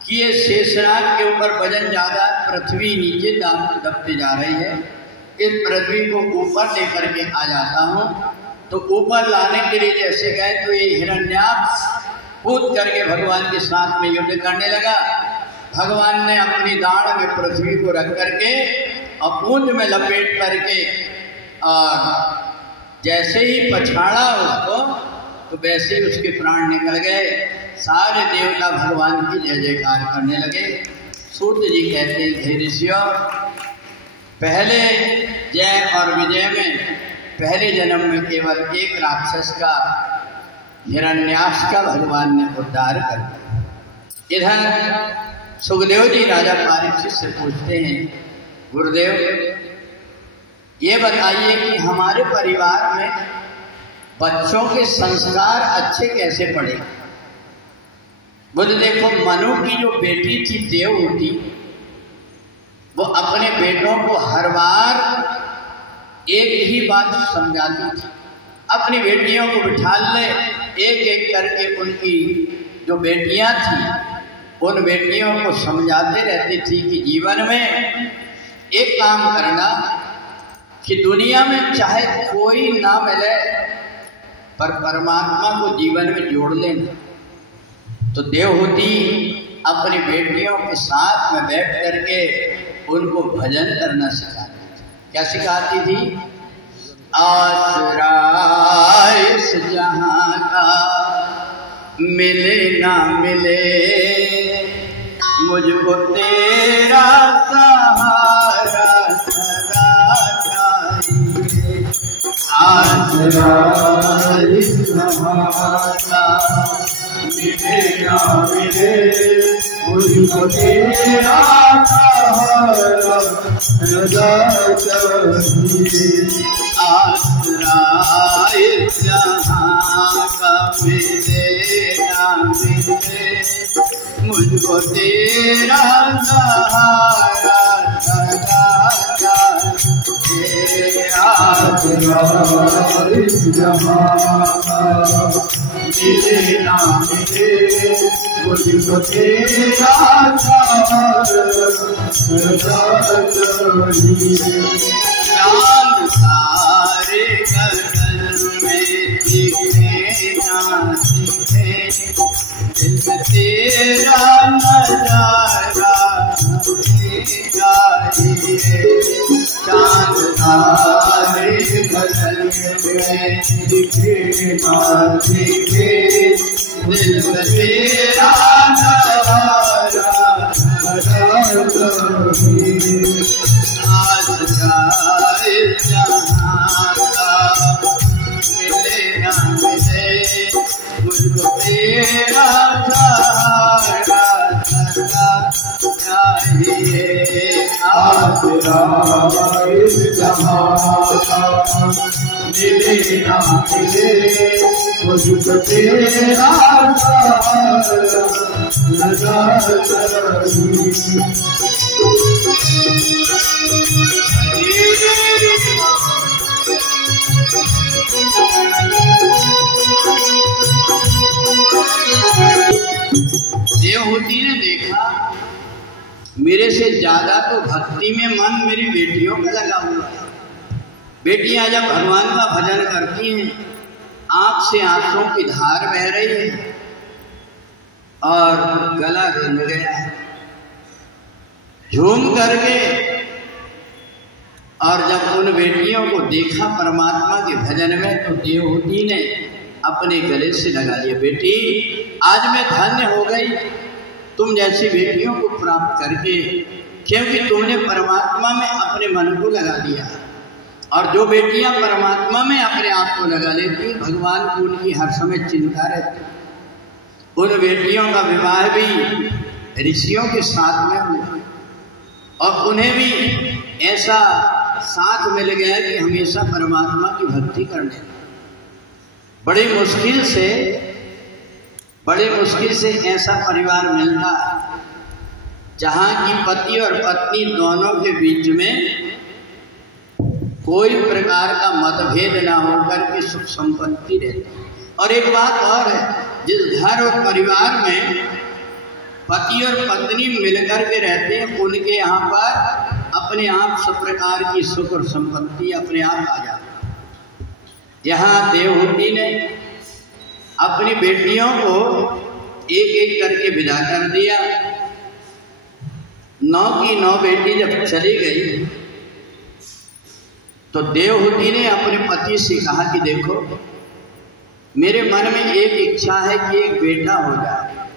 कि ये शेषनाग के ऊपर वजन ज्यादा, पृथ्वी नीचे दबते जा रही है। इस पृथ्वी को ऊपर लेकर के आ जाता हूँ। तो ऊपर लाने के लिए जैसे गए तो ये हिरण्याक्ष कूद करके भगवान के साथ में युद्ध करने लगा। भगवान ने अपनी दाढ़ में पृथ्वी को रख करके और पूंज में लपेट करके और जैसे ही पछाड़ा उसको तो वैसे ही उसके प्राण निकल गए। सारे देवता भगवान की जय जयकार करने लगे। सूत जी कहते हैं हे ऋषियों, पहले जय और विजय में पहले जन्म में केवल एक राक्षस का, हिरण्याक्ष का भगवान ने उद्धार कर दिया। इधर सुखदेव जी राजा परीक्षित से पूछते हैं, गुरुदेव ये बताइए कि हमारे परिवार में बच्चों के संस्कार अच्छे कैसे पड़े? बोले देखो, मनु की जो बेटी थी देवहूति, वो अपने बेटों को हर बार एक ही बात समझाती थी। अपनी बेटियों को बिठा ले, एक एक करके उनकी जो बेटियां थी उन बेटियों को समझाते रहती थी कि जीवन में एक काम करना कि दुनिया में चाहे कोई ना मिले पर परमात्मा को जीवन में जोड़ लेना। तो देवहूति अपनी बेटियों के साथ में बैठ करके उनको भजन करना सिखाती थी। क्या सिखाती थी? आसरा इस जहां का मिले ना मिले, मुझको तेरा सहारा सदा चाहिए। आसरा इस जहां का मिले ना मिले, मुझको तेरा सहारा सदा चाहिए। आसरा इस जहां का मिले ना मिले, मुझको तेरा सहारा सदा चाहिए। आसरा इस जहां का मिले ना मिले, मुझको तेरा सहारा सदा चाहिए। चांद सारे गगन में दिखे ना दिखे, दिल तेरा नजारा चाहिए। चांद सारे गगन में दिखे ना दिखे, दिल तेरा नजारा चाहिए। आसरा इस जहां का मिले ना मिले, मुझको तेरा सहारा सदा चाहिए। आसरा इस जहां का मिले ना मिले, मुझको तेरा सहारा सदा चाहिए। देवहूति ने देखा मेरे से ज्यादा तो भक्ति में मन मेरी बेटियों का लगा हुआ है। बेटियां जब भगवान का भजन करती हैं, आंख से आंसुओं की धार बह रही है और गला रुंध गया है। झूम करके और जब उन बेटियों को देखा परमात्मा के भजन में, तो देवहूति ने अपने गले से लगा लिया, बेटी आज मैं धन्य हो गई तुम जैसी बेटियों को प्राप्त करके, क्योंकि तुमने परमात्मा में अपने मन को लगा दिया। और जो बेटियां परमात्मा में अपने आप को लगा लेती, भगवान को उनकी हर समय चिंता रहती। उन बेटियों का विवाह भी ऋषियों के साथ में हुआ और उन्हें भी ऐसा साथ मिल गया कि हमेशा परमात्मा की भक्ति करने। बड़ी मुश्किल से ऐसा परिवार मिलता जहाँ की पति और पत्नी दोनों के बीच में कोई प्रकार का मतभेद ना होकर के सुख संपत्ति रहती। और एक बात और है, जिस घर और परिवार में पति और पत्नी मिलकर के रहते हैं, उनके यहाँ पर अपने आप सब प्रकार की सुख और संपत्ति अपने आप आ जाती। यहाँ देवहूति ने अपनी बेटियों को एक एक करके विदा कर दिया। 9 की 9 बेटी जब चली गई तो देवहूति ने अपने पति से कहा कि देखो मेरे मन में एक इच्छा है कि एक बेटा हो जाए।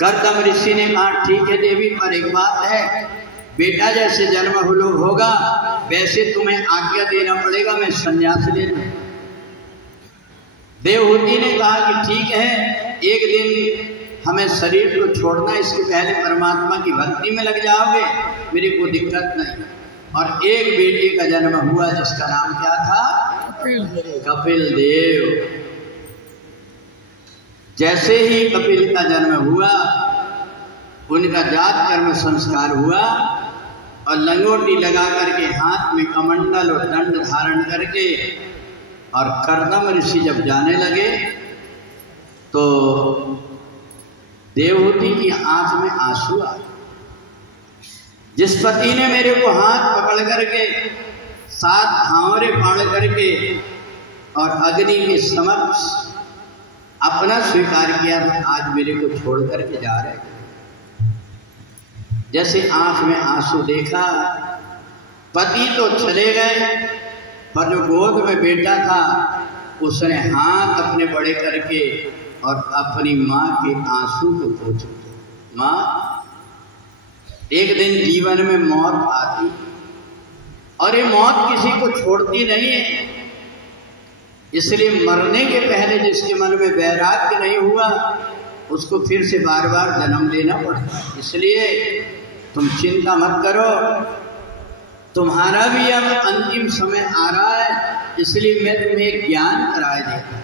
गर्दम ऋषि ने कहा ठीक है देवी, पर एक बात है, बेटा जैसे जन्म होगा वैसे तुम्हें आज्ञा देना पड़ेगा, मैं संन्यास ले लूं। देवहूति ने कहा कि ठीक है, एक दिन हमें शरीर को छोड़ना, इसके पहले परमात्मा की भक्ति में लग जाओगे, मेरी कोई दिक्कत नहीं। और एक बेटे का जन्म हुआ जिसका नाम क्या था? कपिल देव। जैसे ही कपिल का जन्म हुआ, उनका जात कर्म संस्कार हुआ और लंगोटी लगा करके हाथ में कमंडल और दंड धारण करके और कर्दम ऋषि जब जाने लगे तो देवहूति की आंख में आंसू आ गए। जिस पति ने मेरे को हाथ पकड़ करके 7 घावरे फाड़ करके और अग्नि के समक्ष अपना स्वीकार किया था, आज मेरे को छोड़ करके जा रहे। जैसे आंख में आंसू देखा, पति तो चले गए, पर जो गोद में बेटा था उसने हाथ अपने बड़े करके और अपनी माँ के आंसू को पोंछे। माँ, एक दिन जीवन में मौत आती और ये मौत किसी को छोड़ती नहीं है, इसलिए मरने के पहले जिसके मन में वैराग्य नहीं हुआ उसको फिर से बार बार जन्म लेना पड़ता है। इसलिए तुम चिंता मत करो, तुम्हारा भी अब अंतिम समय आ रहा है, इसलिए मैं तुम्हें ज्ञान कराए देता।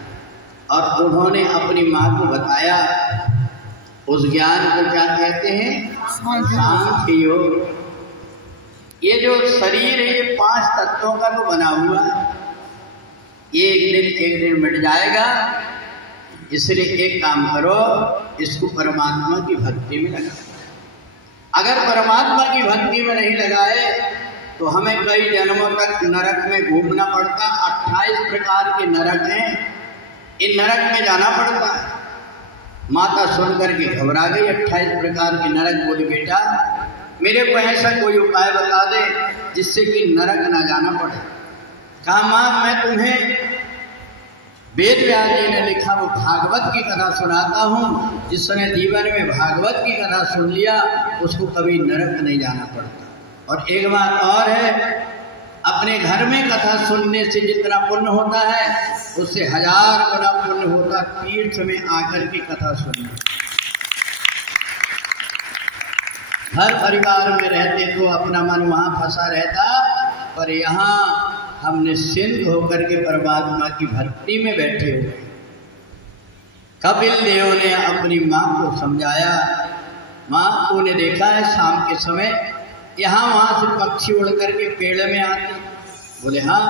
और उन्होंने अपनी माँ को बताया। उस ज्ञान को क्या कहते हैं? सांख्य योग। ये जो शरीर है ये 5 तत्वों का तो बना हुआ है, ये एक दिन मिट जाएगा। इसलिए एक काम करो, इसको परमात्मा की भक्ति में लगाओ। अगर परमात्मा की भक्ति में नहीं लगाए तो हमें कई जन्मों तक नरक में घूमना पड़ता। 28 प्रकार के नरक हैं, इन नरक में जाना पड़ता है। माता सुन करके घबरा गई। 28 प्रकार के नरक। बोली बेटा मेरे को ऐसा कोई उपाय बता दे जिससे कि नरक ना जाना पड़े। कहा माँ, मैं तुम्हें वेद व्यास जी ने लिखा वो भागवत की कथा सुनाता हूँ। जिसने जीवन में भागवत की कथा सुन लिया उसको कभी नरक नहीं जाना पड़ता। और एक बात और है, अपने घर में कथा सुनने से जितना पुण्य होता है उससे 1000 गुना पुण्य होता तीर्थ में आकर की कथा सुनने। घर परिवार में रहते तो अपना मन वहाँ फंसा रहता, पर यहाँ हम निश्चिंत होकर के परमात्मा की भक्ति में बैठे हुए। कपिल देव ने अपनी माँ को समझाया। माँ, तूने देखा है शाम के समय यहाँ वहाँ से पक्षी उड़ करके पेड़ में आते? बोले हाँ।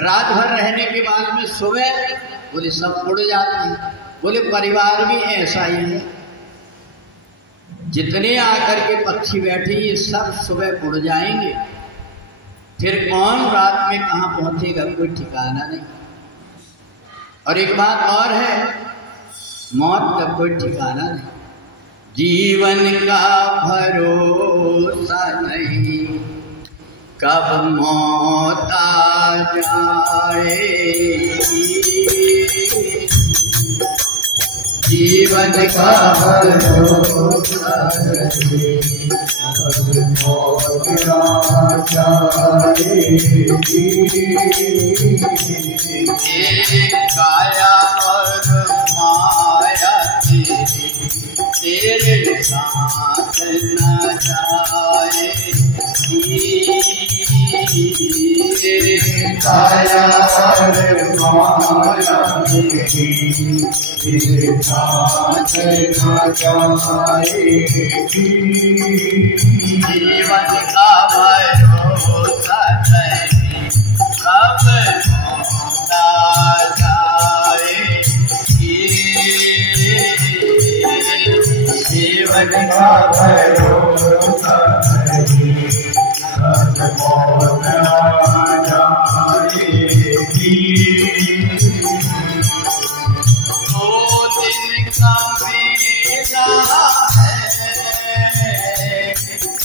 रात भर रहने के बाद में सुबह? बोले सब उड़ जाते हैं। बोले परिवार भी ऐसा ही है, जितने आकर के पक्षी बैठे ये सब सुबह उड़ जाएंगे, फिर कौन रात में कहाँ पहुंचेगा कोई ठिकाना नहीं। और एक बात और है, मौत का कोई ठिकाना नहीं। जीवन का भरोसा नहीं, कब मौत आ जाएगी। जीवन का भरोसा नहीं, कब मौत आ जाएगी। काया और माया तेरे साथ न जाएगी। काया और माया तेरे साथ न जाएगी। जीवन का भरोसा नहीं, कब मौत आ जाएगी। जीवन का भरोसा नहीं, कब मौत आ जाएगी। 2 दिन का मेला है,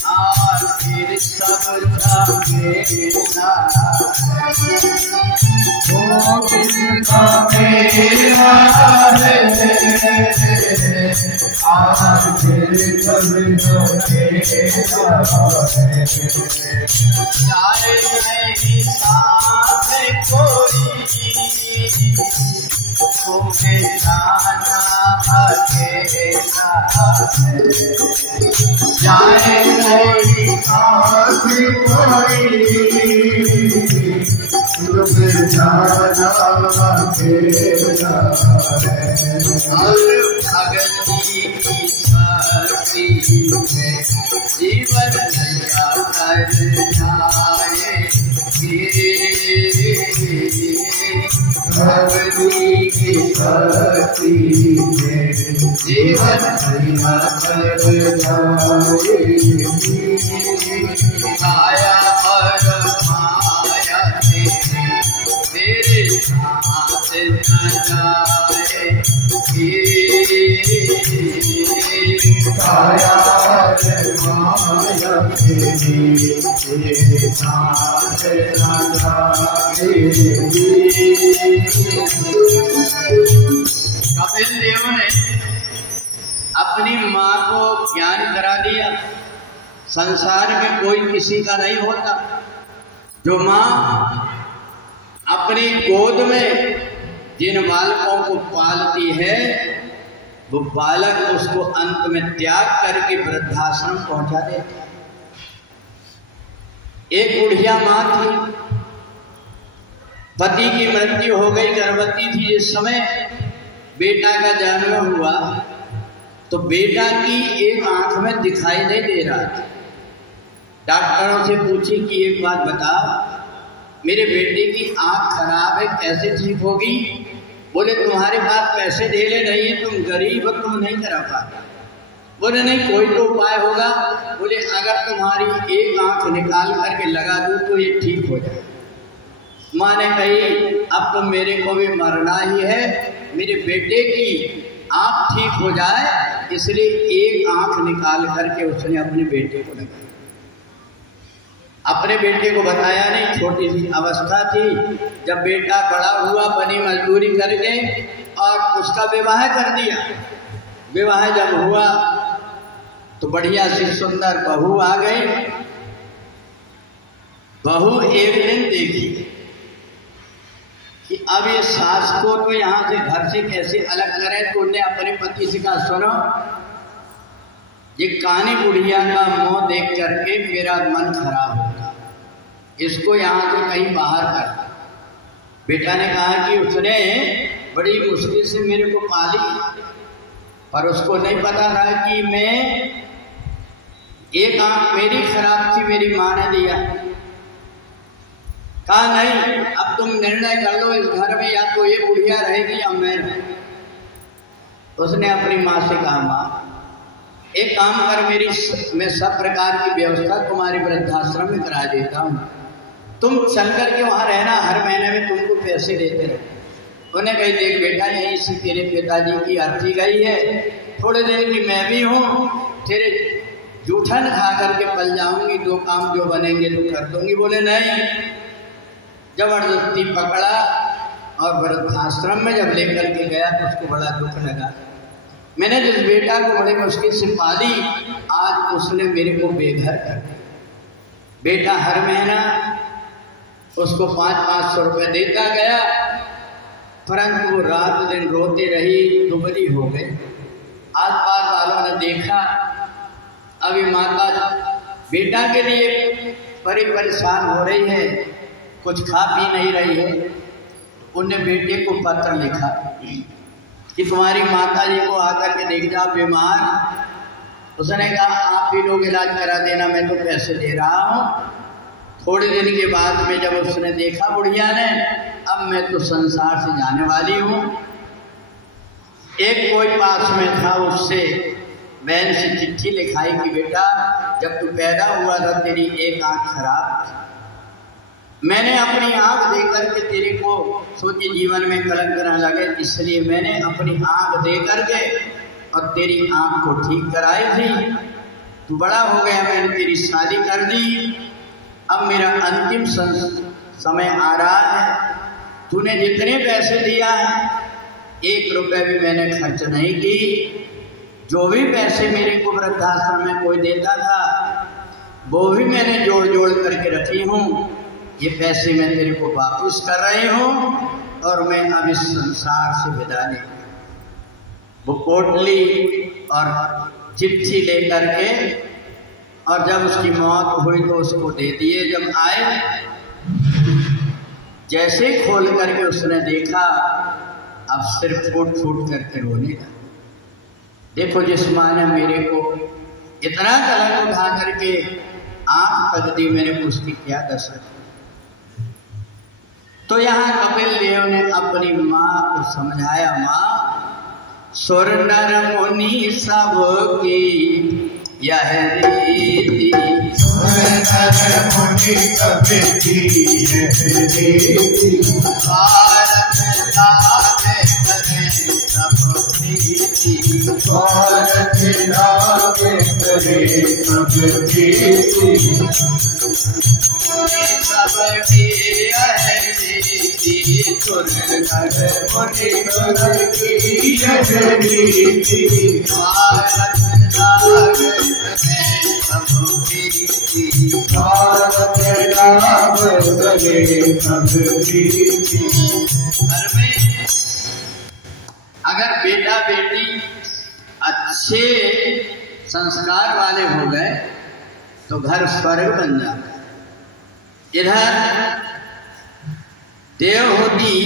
आखिर सबका मेला है। 2 दिन का मेला है, आखिर सबका मेला है। जाए नहीं साथ कोई, तुम्हें जाना अकेला है। जाए नहीं साथ कोई, तुम्हें जाना अकेला है। भगती की शक्ति में जीवन नया कर जाए। भगती माई की भक्ति में जीवन भैया कर जाएगी। आया और माया तेरे साथ न जाएगी। आया माया तेरे साथ न जाएगी। कपिल देव ने अपनी माँ को ज्ञान करा दिया। संसार में कोई किसी का नहीं होता। जो माँ अपनी गोद में जिन बालकों को पालती है, वो बालक उसको अंत में त्याग करके वृद्धाश्रम पहुंचा देता है। एक बुढ़िया माँ थी, पति की मृत्यु हो गई, गर्भवती थी। जिस समय बेटा का जन्म हुआ तो बेटा की एक आंख में दिखाई नहीं दे रहा था। डॉक्टरों से पूछी कि एक बात बता, मेरे बेटे की आंख खराब है, कैसे ठीक होगी? बोले तुम्हारे पास पैसे ढेले नहीं है, तुम गरीब हो, तुम नहीं करा पाते। बोले नहीं, कोई तो उपाय होगा। बोले अगर तुम्हारी एक आंख निकाल करके लगा दूं तो ये ठीक हो जाए। माँ ने कही अब तो मेरे को भी मरना ही है, मेरे बेटे की आंख ठीक हो जाए, इसलिए एक आंख निकाल करके उसने अपने बेटे को लगाया। अपने बेटे को बताया नहीं, छोटी सी अवस्था थी। जब बेटा बड़ा हुआ, बनी मजदूरी करके और उसका विवाह कर दिया। विवाह जब हुआ तो बढ़िया सी सुंदर बहू आ गई। बहू एक दिन देखी कि अब ये सास को तो यहाँ से घर से कैसे अलग करे, तो उन्हें अपने पति से कहा सुनो, ये कानी बुढ़िया का मुंह देख करके मेरा मन खराब होगा, इसको यहाँ से कहीं बाहर कर। बेटा ने कहा कि उसने बड़ी मुश्किल से मेरे को पाली, पर उसको नहीं पता था कि मैं एक आंख मेरी खराब थी, मेरी माँ ने दिया। कहा नहीं, अब तुम निर्णय कर लो, इस घर में या तो ये बुढ़िया रहेगी या मैं। उसने अपनी माँ से कहा माँ एक काम कर, मैं सब प्रकार की व्यवस्था तुम्हारे वृद्धाश्रम में करा देता हूँ, तुम चल करके वहाँ रहना, हर महीने में तुमको पैसे देते रहो। उन्हें कही देख बेटा, यहीं से तेरे पिताजी की अर्थी गई है, थोड़े दिन की मैं भी हूँ, तेरे जूठन खा करके पल जाऊंगी, दो काम जो बनेंगे तो कर दूंगी। बोले नहीं। जबरदस्ती पकड़ा और वृद्धाश्रम में जब लेकर के गया तो उसको बड़ा दुख लगा। मैंने जिस बेटा को बड़े मुश्किल से पाली, आज उसने मेरे को बेघर कर दिया। बेटा हर महीना उसको 500-500 रुपये देता गया, परंतु वो रात दिन रोते रही, दुबली हो गई। आस पास वालों ने देखा, अभी माता बेटा के लिए बड़ी परेशान हो रही है, कुछ खा पी नहीं रही है। उन्हें बेटे को पत्र लिखा कि तुम्हारी माता जी को आकर के देख जाओ बीमार। उसने कहा आप भी लोग इलाज करा देना, मैं तो पैसे दे रहा हूँ। थोड़े दिन के बाद में जब उसने देखा बुढ़िया ने, अब मैं तो संसार से जाने वाली हूँ। एक कोई पास में था, उससे बहन से चिट्ठी लिखाई कि बेटा जब तू पैदा हुआ था तेरी एक आँख खराब थी, मैंने अपनी आँख दे करके तेरे को सोची जीवन में कलंक न लगे, इसलिए मैंने अपनी आँख दे करके और तेरी आँख को ठीक कराई थी। तू बड़ा हो गया, मैंने तेरी शादी कर दी, अब मेरा अंतिम समय आ रहा है। तूने जितने पैसे दिया है 1 रुपये भी मैंने खर्च नहीं की। जो भी पैसे मेरे को वृद्धाश्रम में कोई देता था वो भी मैंने जोड़ जोड़ करके रखी हूँ। ये पैसे मैं तेरे को वापस कर रही हूँ और मैं अब इस संसार से विदा ले। वो पोटली और चिट्ठी लेकर के, और जब उसकी मौत हुई तो उसको दे दिए। जब आए, जैसे ही खोल करके उसने देखा, अब सिर फूट फूट करके रोने लगा। देखो जिस माँ ने मेरे को इतना कलंक उठा करके आँख तक दी, मैंने उसकी क्या दशा। तो यहाँ कपिल देव ने अपनी माँ को समझाया, माँ सुर नर मुनि सब की यह रीति, सुर नर मुनि सब की यह रीति, भारत लागे करे सब प्रीति, भारत लागे करे सब प्रीति, सबकी यह रीति, सुर नर मुनि सब की यह रीति, भारत लागे करे सब प्रीति, भारत लागे करे सब प्रीति। घर में अगर बेटा बेटी अच्छे संस्कार वाले हो गए तो घर स्वर्ग बन जाता है। इधर देवहूति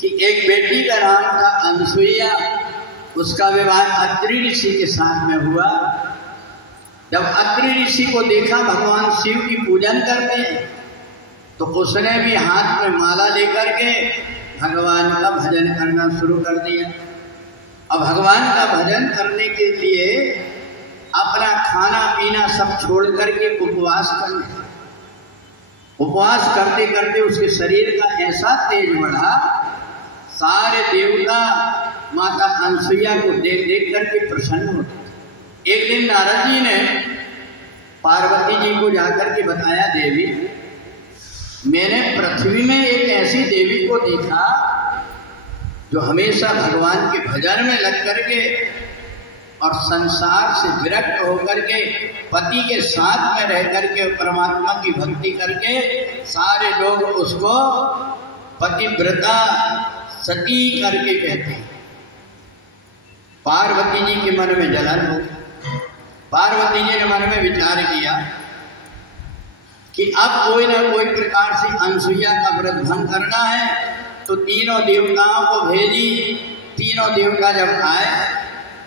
की एक बेटी का नाम था अनसुईया, उसका विवाह अत्रि ऋषि के साथ में हुआ। जब अत्रि ऋषि को देखा भगवान शिव की पूजन करते तो उसने भी हाथ में माला लेकर के भगवान का भजन करना शुरू कर दिया। अब भगवान का भजन करने के लिए अपना खाना पीना सब छोड़ करके उपवास करने, उपवास करते करते उसके शरीर का ऐसा तेज बढ़ा, सारे देवता माता अनसुईया को देख देख करके प्रसन्न होते। एक दिन नारद जी ने पार्वती जी को जाकर के बताया, देवी मैंने पृथ्वी में एक ऐसी देवी को देखा जो हमेशा भगवान के भजन में लग करके और संसार से विरक्त होकर के पति के साथ में रह करके परमात्मा की भक्ति करके सारे लोग उसको पतिव्रता सती करके कहते हैं। पार्वती जी के मन में जलन हो, पार्वती जी ने मन में विचार किया कि अब कोई ना कोई प्रकार से अनसुईया का व्रत भंग करना है, तो तीनों देवताओं को भेजी। तीनों देवता जब आए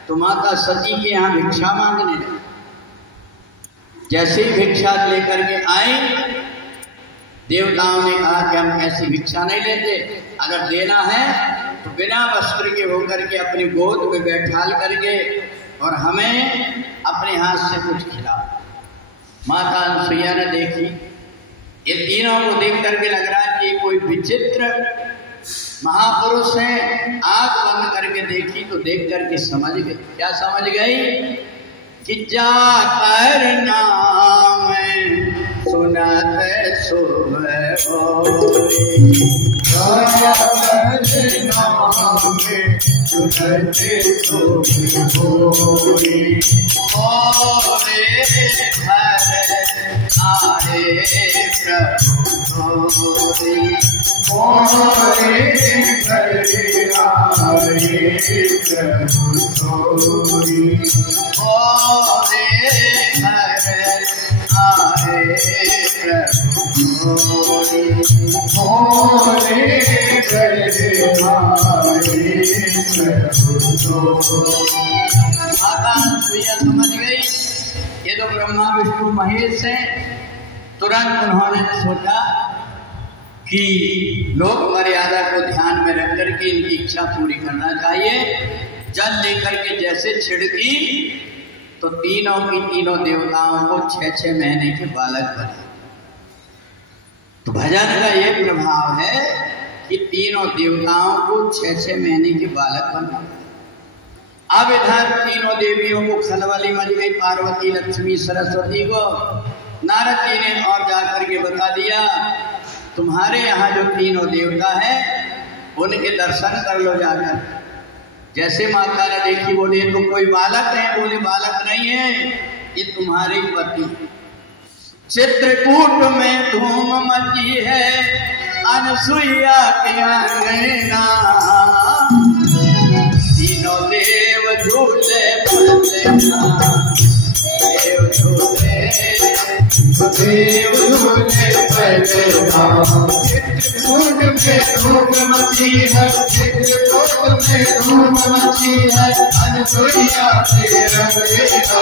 तो माता सती के यहाँ भिक्षा मांगने लगे। जैसे ही भिक्षा लेकर के आई, देवताओं ने कहा कि हम ऐसी भिक्षा नहीं लेते, अगर देना है तो बिना वस्त्र के होकर के अपनी गोद में बैठाल करके और हमें अपने हाथ से कुछ खिलाओ। माता अनसुईया ने देखी, ये तीनों को देख करके लग रहा है कि कोई विचित्र महापुरुष है। आंख बंद करके देखी तो देख करके समझ गई। क्या समझ गई? कि जाकर नाम सुनत शुभ होई, समझ गई ये तो ब्रह्मा विष्णु महेश है। तुरंत उन्होंने सोचा कि लोक मर्यादा को ध्यान में रख करके इनकी इच्छा पूरी करना चाहिए। जल लेकर के जैसे छिड़की तो तीनों की तीनों देवताओं को 6-6 महीने के बालक बने। तो भजन का ये प्रभाव है कि तीनों देवताओं को 6-6 महीने के बालक बना। अब इधर तीनों देवियों को खलबली मच गई, पार्वती, लक्ष्मी, सरस्वती को। नारद जी ने और जाकर के बता दिया, तुम्हारे यहाँ जो तीनों देवता हैं उनके दर्शन कर लो जाकर। जैसे माता ने देखी, बोले तो कोई बालक है? बोले बालक नहीं है, ये तुम्हारे पति। चित्रकूट में धूम मची है अनसुईया के अंगना, तीनों देव झूले देव झूले चित्रकूट में धूम मची है, चित्रकूट में धूम मची है अनसुईया के अंगना,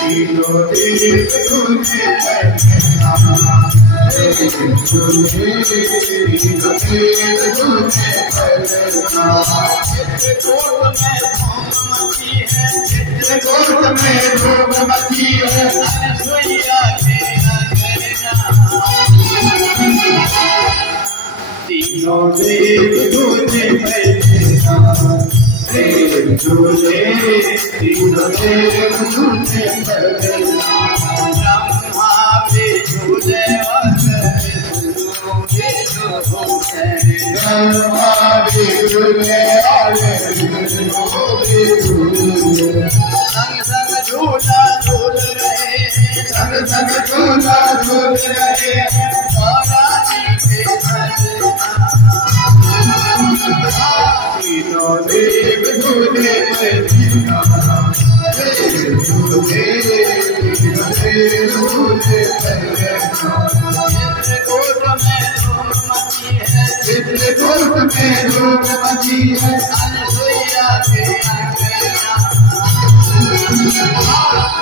तीनों देव झूले तीनों देव झूले बैठना, देव झूले, तीनों देव झूले बैठना, ब्रह्मा भी झूले और विष्णु भी झूले, ब्रह्मा भी झूले और विष्णु भी झूले, संग संग झूला झूल रहे, संग संग झूला झूल रहे, तीनों देव झूले बैठना, देव झूले, तीनों देव झूले बैठना, चित्रकूट में धूम मची है, चित्रकूट में धूम मची है, अनसुईया के अंगना,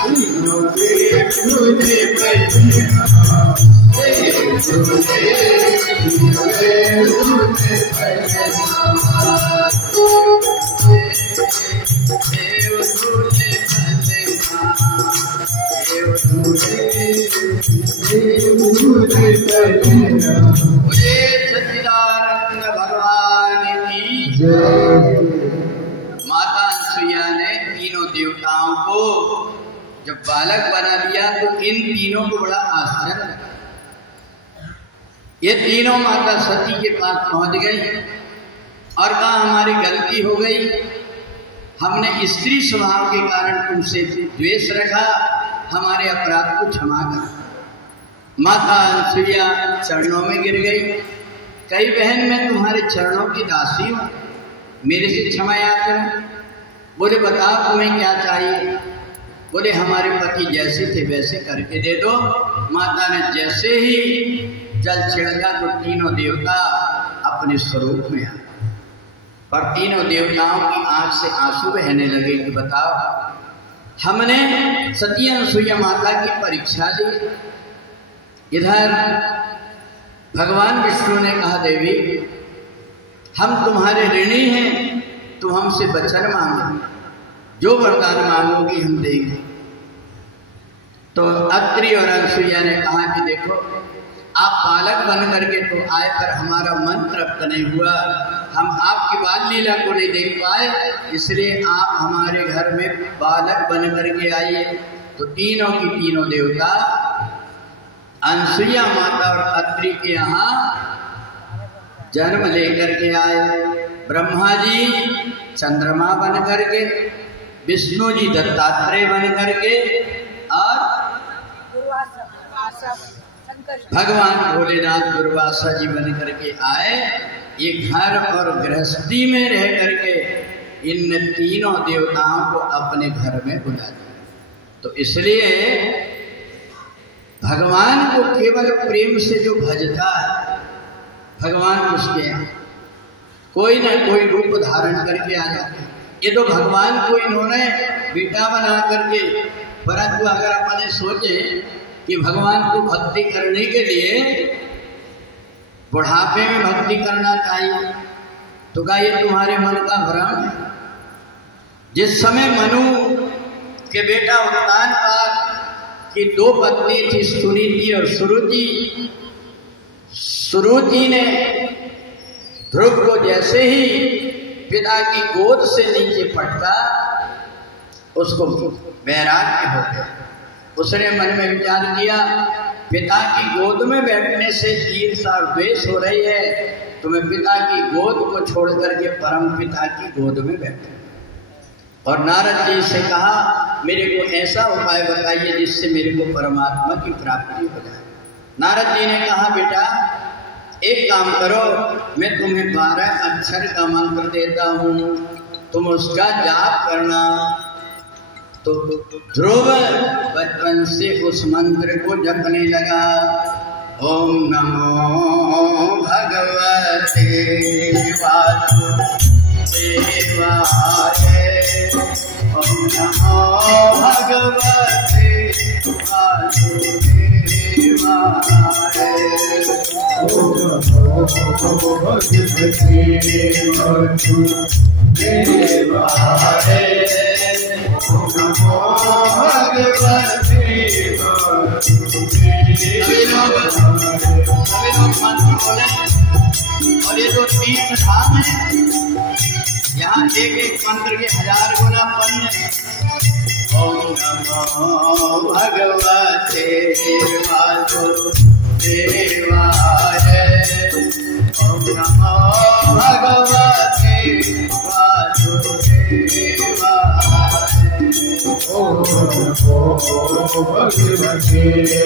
तीनों देव झूले बैठना, देव झूले, तीनों देव झूले बैठना, देव झूले बैठना, देव झूले, देव झूले बैठना, बोले सच्चिदानंद भगवान की जय। माता अनसुईया ने तीनों देवताओं को जब बालक बना दिया तो इन तीनों को बड़ा आश्चर्य लगा। ये तीनों माता सती के पास पहुंच गई और कहा हमारी गलती हो गई, हमने स्त्री स्वभाव के कारण तुमसे द्वेष रखा, हमारे अपराध को क्षमा कर। माता अनसुईया चरणों में गिर गई, कई बहन मैं तुम्हारे चरणों की दासी हूँ, मेरे से क्षमा याचना। बोले बताओ तुम्हें क्या चाहिए? बोले हमारे पति जैसे थे वैसे करके दे दो। माता ने जैसे ही जल छिड़का तो तीनों देवता अपने स्वरूप में आ, पर तीनों देवताओं की आंख से आंसू बहने लगे कि बताओ हमने सती अनसुईया माता की परीक्षा ली। इधर भगवान विष्णु ने कहा देवी हम तुम्हारे ऋणी हैं, तुम हमसे वचन मांगो, जो वरदान मांगोगी हम देंगे। तो अत्रि और अनसुईया ने कहा कि देखो आप बालक बन करके तो आए पर हमारा मन तृप्त नहीं हुआ, हम आपकी बाल लीला को नहीं देख पाए, इसलिए आप हमारे घर में बालक बन करके आइए। तो तीनों की तीनों देवता अनसुईया माता और अत्रि के यहाँ जन्म लेकर के आए। ब्रह्मा जी चंद्रमा बन करके, विष्णु जी दत्तात्रेय बन करके और भगवान भोलेनाथ दुर्वासा जी बन करके आए। ये घर और गृहस्थी में रह करके इन तीनों देवताओं को अपने घर में बुला दिया। तो इसलिए भगवान को केवल प्रेम से जो भजता है, भगवान उसके यहाँ कोई न कोई रूप धारण करके आ जाते हैं। ये तो भगवान को इन्होंने बेटा बना करके, परंतु अगर अपने सोचे कि भगवान को भक्ति करने के लिए बुढ़ापे में भक्ति करना चाहिए, तो क्या ये तुम्हारे मन का भ्रम है? जिस समय मनु के बेटा उत्तानपाद की दो पत्नी थी, सुनीति और सुरुचि। सुरुचि ने ध्रुव को जैसे ही पिता की गोद से नीचे पटका, उसको वैराग्य हो गया। उसने मन में विचार किया पिता की गोद में बैठने से ईर्ष्या और द्वेष हो रही है, तो मैं पिता की गोद को छोड़ करके परम पिता की गोद में बैठूं। और नारद जी से कहा मेरे को ऐसा उपाय बताइए जिससे मेरे को परमात्मा की प्राप्ति हो जाए। नारद जी ने कहा बेटा एक काम करो, मैं तुम्हें 12 अक्षर का मंत्र देता हूँ, तुम उसका जाप करना। तो ध्रुव बचपन से उस मंत्र को जपने लगा। ओम नमो भगवते वासुदेवाय, ओम नमो भगवते वासुदेवाय। और ये जो तीन धाम है, यहाँ एक एक मंत्र के 1000 गुना पुण्य। ओम नमो भगवते वासुदेवाय। ओम नमो भगवते वासुदेवाय। ओम नमो भगवते वासुदेवाय।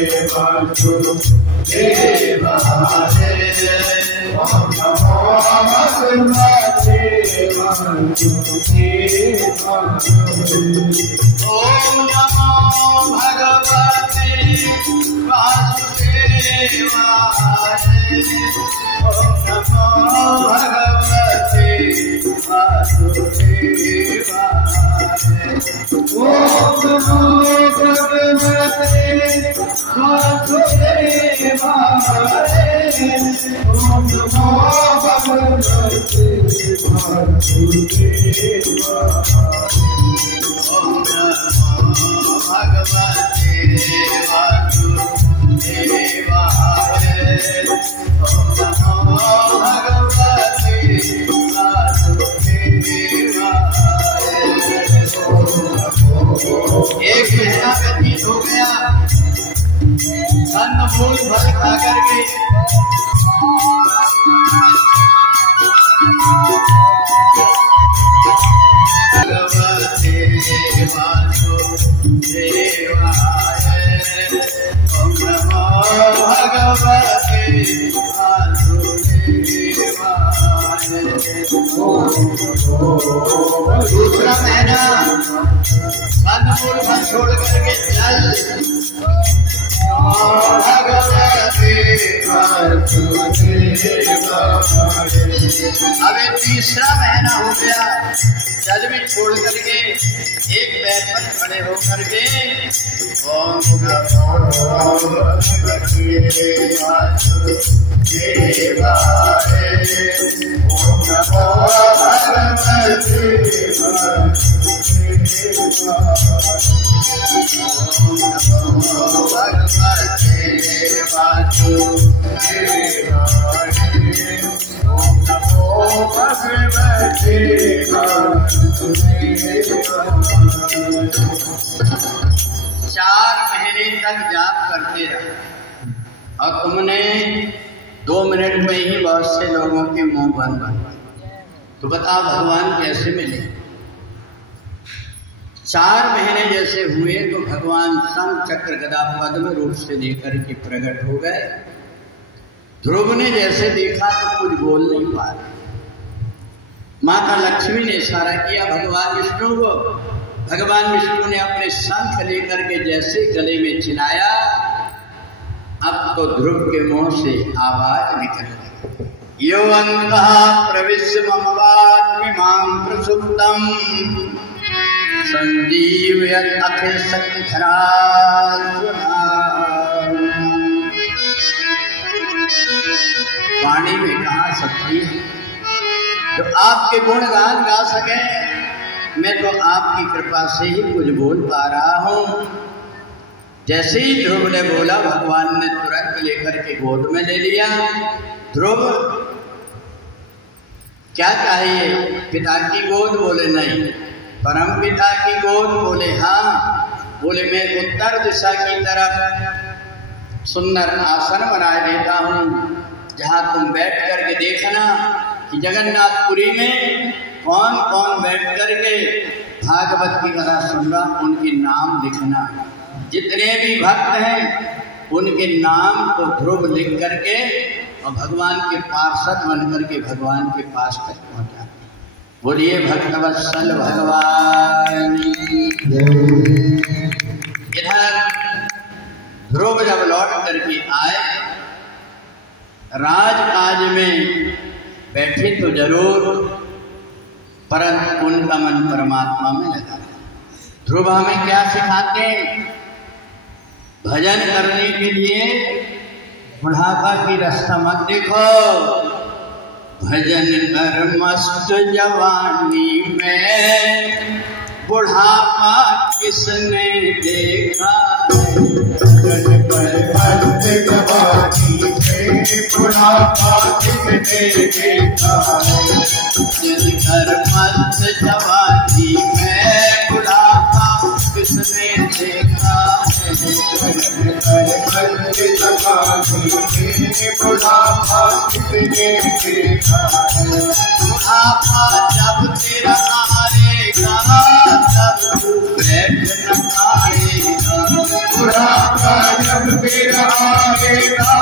ओम नमो भगवते ओम नमो भगवते वासुदेवाय। ओम नमो भगवते वासुदेवाय। ओम नमो भगवते वासुदेवाय। ओम नमो भगवते एक महीना व्यतीत हो गया, अन्न फूल फल खा करके भगवते वासुदेवाय। ओम नमो भगवते वासुदेवाय। दूसरा महीना अन्न फूल फल छोड़ करके जल भगवते वासुदेवाय। अब तीसरा महीना हो गया, जल भी छोड़ करके एक पैर पर खड़े होकर के ओम नमो भगवते वासुदेवाय। ओम नमो भगवते चार महीने तक जाप करते रहे और तुमने 2 मिनट में ही बहुत से लोगों के मुंह बंद बन। तो बताओ भगवान कैसे मिले? 4 महीने जैसे हुए तो भगवान शंख चक्र गदा पद्म रूप से लेकर के प्रकट हो गए। ध्रुव ने जैसे देखा तो कुछ बोल नहीं पा रहे। माता लक्ष्मी ने इशारा किया भगवान विष्णु को। भगवान विष्णु ने अपने शंख लेकर के जैसे गले में चिल्लाया, अब तो ध्रुव के मुंह से आवाज निकल गई। यो अंतः प्रविश्य मम वात्मिमां प्रसुप्तम् संजीवयत् अखिल शक्तिधरासुरा। वाणी में कहा शक्ति है जो आपके गुणगान गा सके। मैं तो आपकी कृपा से ही कुछ बोल पा रहा हूँ। जैसे ही ध्रुव ने बोला, भगवान ने तुरंत लेकर के गोद में ले लिया। ध्रुव क्या चाहिए? पिता की गोद? बोले नहीं। परम पिता की गोद? बोले हाँ। बोले मैं उत्तर दिशा की तरफ सुंदर आसन बना देता हूँ, जहाँ तुम बैठ करके देखना कि जगन्नाथपुरी में कौन कौन बैठ करके भागवत की कथा सुन रहा, उनके नाम लिखना। जितने भी भक्त हैं उनके नाम को ध्रुव लिख करके और भगवान के पार्षद बन करके भगवान के पास तक पहुँचा। बोलिए भक्तवत्सल भगवान। इधर ध्रुव जब लौट करके आए, राजकाज में बैठे तो जरूर, परंतु उनका मन परमात्मा में लगा। ध्रुव हमें क्या सिखाते? भजन करने के लिए बुढ़ापा की रास्ता मत देखो, भजन कर मस्त जवानी में, बुढ़ापा किसने देखा है। भजन कर मस्त जवानी में, बुढ़ापा किसने देखा है। भजन कर मस्त जवानी में, बुढ़ापा किसने देखा है। भजन कर मस्त जवानी में, बुढ़ापा किसने देखा है। बुढ़ापा जब तेरा आएगा, तब तू बैठ न पाएगा। बुढ़ापा जब तेरा आएगा,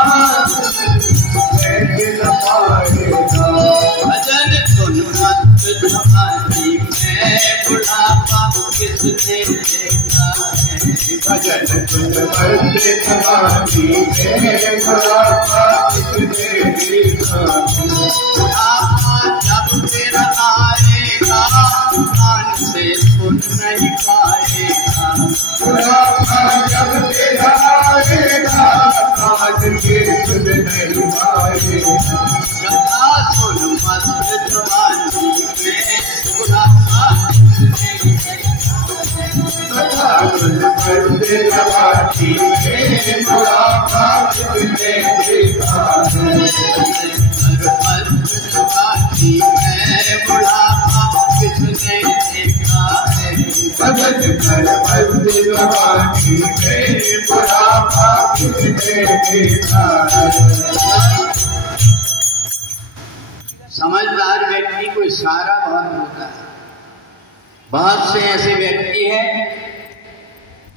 बैठ न पाएगा। भजन सुन मस्त जवानी में, बुढ़ापा किसने देखा है। भजन सुन मस्त जवानी में, बुढ़ापा किसने देखा है। बुढ़ापा जब तेरा आएगा, कान से सुन नहीं पाएगा। बुढ़ापा जब तेरा आएगा, कान से सुन नहीं पाएगा। कथा सुन मस्त जवानी में, बुढ़ापा किसने देखा है। कथा सुन मस्त जवानी में, बुढ़ापा किसने देखा है। मस्त जवानी में, बुढ़ापा किसने देखा है। भजन कर मस्त जवानी में, बुढ़ापा किसने देखा है। समझदार व्यक्ति को इशारा बहुत होता है। बहुत से ऐसे व्यक्ति हैं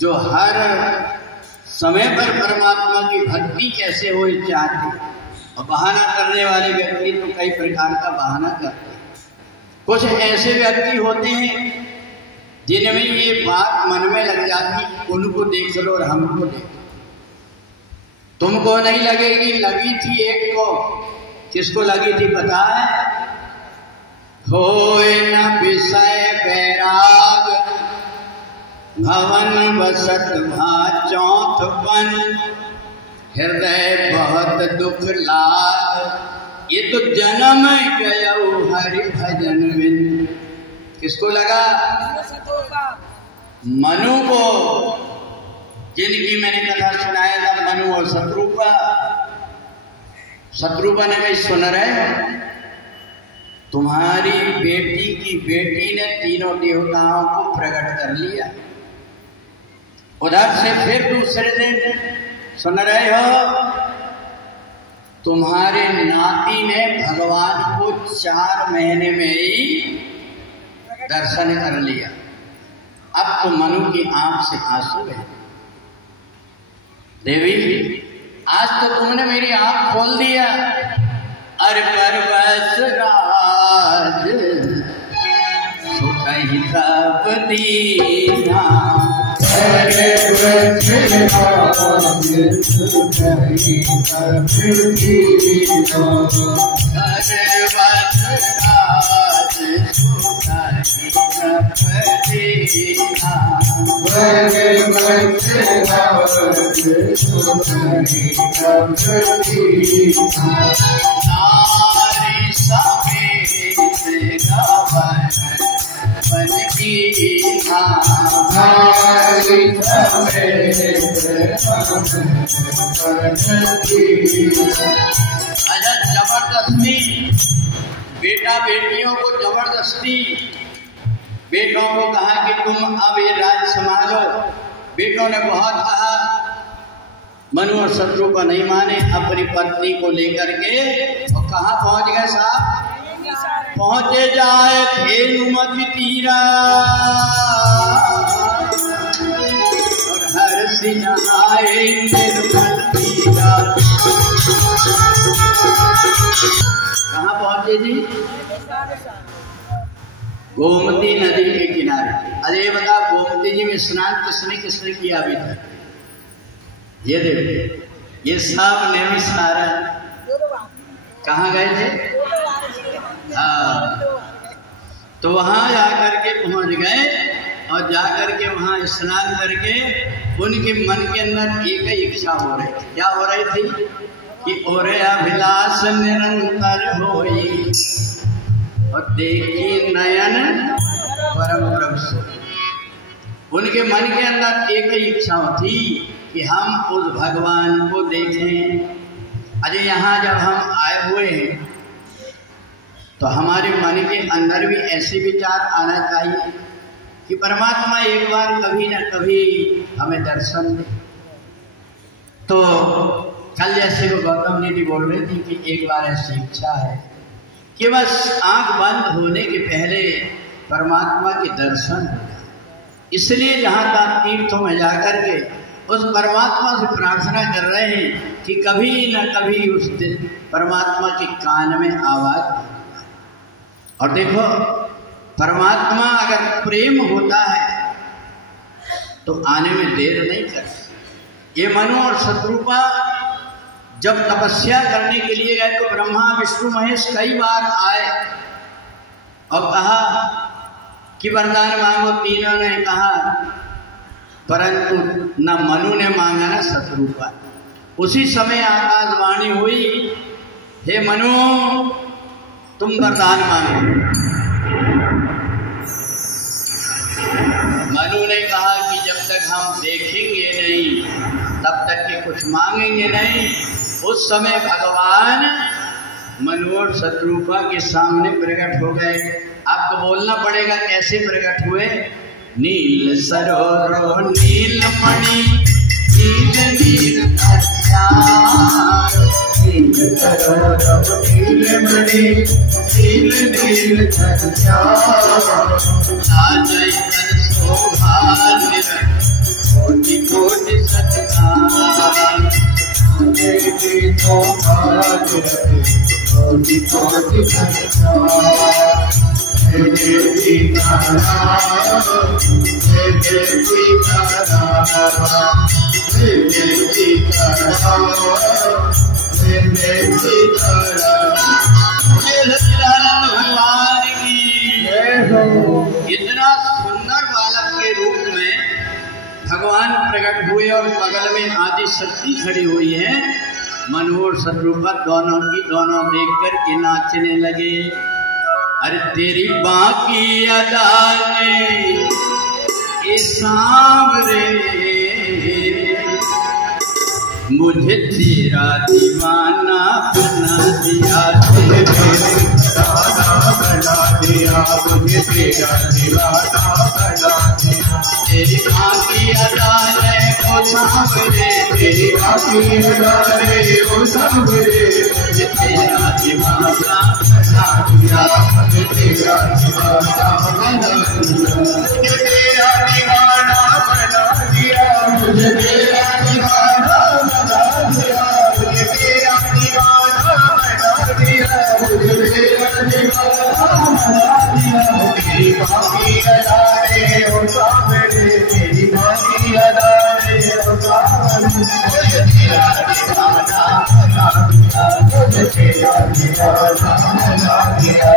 जो हर समय पर परमात्मा की भक्ति कैसे हो चाहते हैं, और बहाना करने वाले व्यक्ति तो कई प्रकार का बहाना करते हैं। कुछ ऐसे व्यक्ति होते हैं जिनमें ये बात मन में लग जाती, उनको देख लो और हमको देख लो। तुमको नहीं लगेगी, लगी थी एक को। किसको लगी थी पता है? होए न विषय बैराग, भवन बसत भा चौथपन, हृदय बहुत दुख लाग, ये तो जन्म गयो हरि भजन बिन। किसको लगा? मनु को, जिनकी मैंने कथा सुनाया था, मनु और शत्रुपा। शत्रुपा ने कही सुन रहे हो, तुम्हारी बेटी की बेटी ने तीनों देवताओं को प्रकट कर लिया। उधर से फिर दूसरे दिन सुन रहे हो, तुम्हारे नाती ने भगवान को 4 महीने में ही दर्शन कर लिया। अब तो मनु की आंख से आंसू है। देवी, आज तो तुमने मेरी आंख खोल दिया। अरे परवश राज सुखई सब दीना, अरे परवश राज सुखई सब दीना, परवश राज सुखई सब दीना, परवश राज सुखई सब दीना। नारी समेत गवन बन की नारी समेत गवन की। अच्छा, जबरदस्ती बेटा बेटियों को जबरदस्ती बेटों को कहा कि तुम अब ये राज संभालो। बेटों ने बहुत कहा, मनु और शत्रुपा नहीं माने। अपनी पत्नी को लेकर के और कहाँ पहुंच गए साहब? पहुंचे जाए धेनुमति तीरा, और हर सिंह आए निर्मल तीरा। कहाँ पहुंचे जी? गोमती नदी के किनारे। अरे बता, गोमती जी में स्नान किसने किसने किया अभी तक? ये देखो, ये सब ने सारा कहाँ गए थे? हाँ, तो वहाँ जाकर के पहुँच गए, और जाकर के वहाँ स्नान करके उनके मन के अंदर एक ही इच्छा हो रही थी। क्या हो रही थी? कि ओरे अभिलाष निरंतर होई और देखी नयन परम प्रभु सोई। उनके मन के अंदर एक ही इच्छा थी कि हम उस भगवान को देखें। अजय यहाँ जब हम आए हुए हैं तो हमारे मन के अंदर भी ऐसे विचार आना चाहिए कि परमात्मा एक बार कभी न कभी हमें दर्शन दे। तो कल जैसे वो गौतम दीदी बोल रही थी कि एक बार ऐसी इच्छा है कि बस आंख बंद होने के पहले परमात्मा के दर्शन हो जाए। इसलिए जहाँ तक तीर्थों में जाकर के उस परमात्मा से प्रार्थना कर रहे हैं कि कभी न कभी उस दिन परमात्मा के कान में आवाज। और देखो परमात्मा अगर प्रेम होता है तो आने में देर नहीं करता। ये मनु और शत्रुपा जब तपस्या करने के लिए गए तो ब्रह्मा विष्णु महेश कई बार आए और कहा कि वरदान मांगो। तीनों ने कहा, परंतु न मनु ने मांगा न शत्रुपा। उसी समय आकाशवाणी हुई, हे मनु तुम वरदान मांगो। मनु ने कहा कि जब तक हम देखेंगे नहीं तब तक के कुछ मांगेंगे नहीं। उस समय भगवान मनु और शत्रुपा के सामने प्रकट हो गए। आपको बोलना पड़ेगा कैसे प्रकट हुए। नील सरोवरो नीलमणि नील नील नील सरोवरो नीलमणि नील नील शोभा कोटि कोटि सत्कार कोटि कोटि सत्कार। भगवान की इतना सुंदर बालक के रूप में भगवान प्रकट हुए और बगल में आदि शक्ति खड़ी हुई है। मनु और शत्रुपा दोनों की दोनों देख कर के नाचने लगे। अरे तेरी बाकी अदा ने ये सांवरे मुझे तेरा दीवाना बना दिया। मुझे तेरा दीवाना बना दिया। तेरी बाकी अदा ने वो सांवरे, तेरी बाकी अदा ने वो सांवरे मुझे तेरा दीवाना बना दिया। मुझे तेरा दीवाना बना दिया। मुझे तेरा दीवाना बना दिया। मुझे तेरा दीवाना बना दिया। मुझे तेरा दीवाना बना दिया। मुझे तेरा दीवाना बना दिया। तेरी बाकी अदा रे ओ सांवरे, तेरी बाकी अदा रे ओ सांवरे मुझे तेरा दीवाना बना दिया। मुझे तेरा दीवाना बना दिया।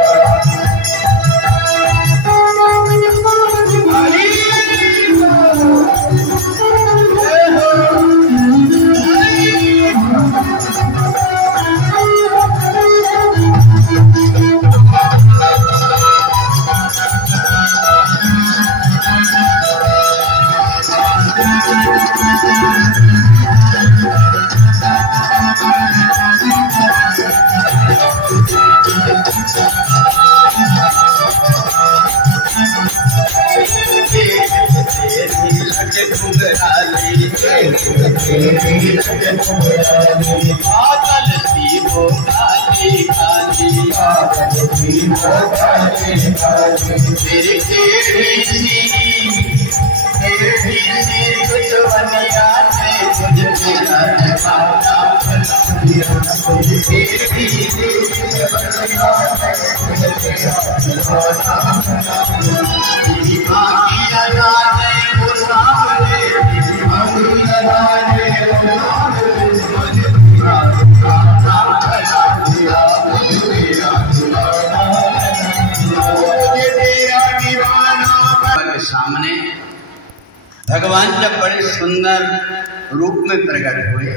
सामने भगवान जब बड़े सुंदर रूप में प्रकट हुए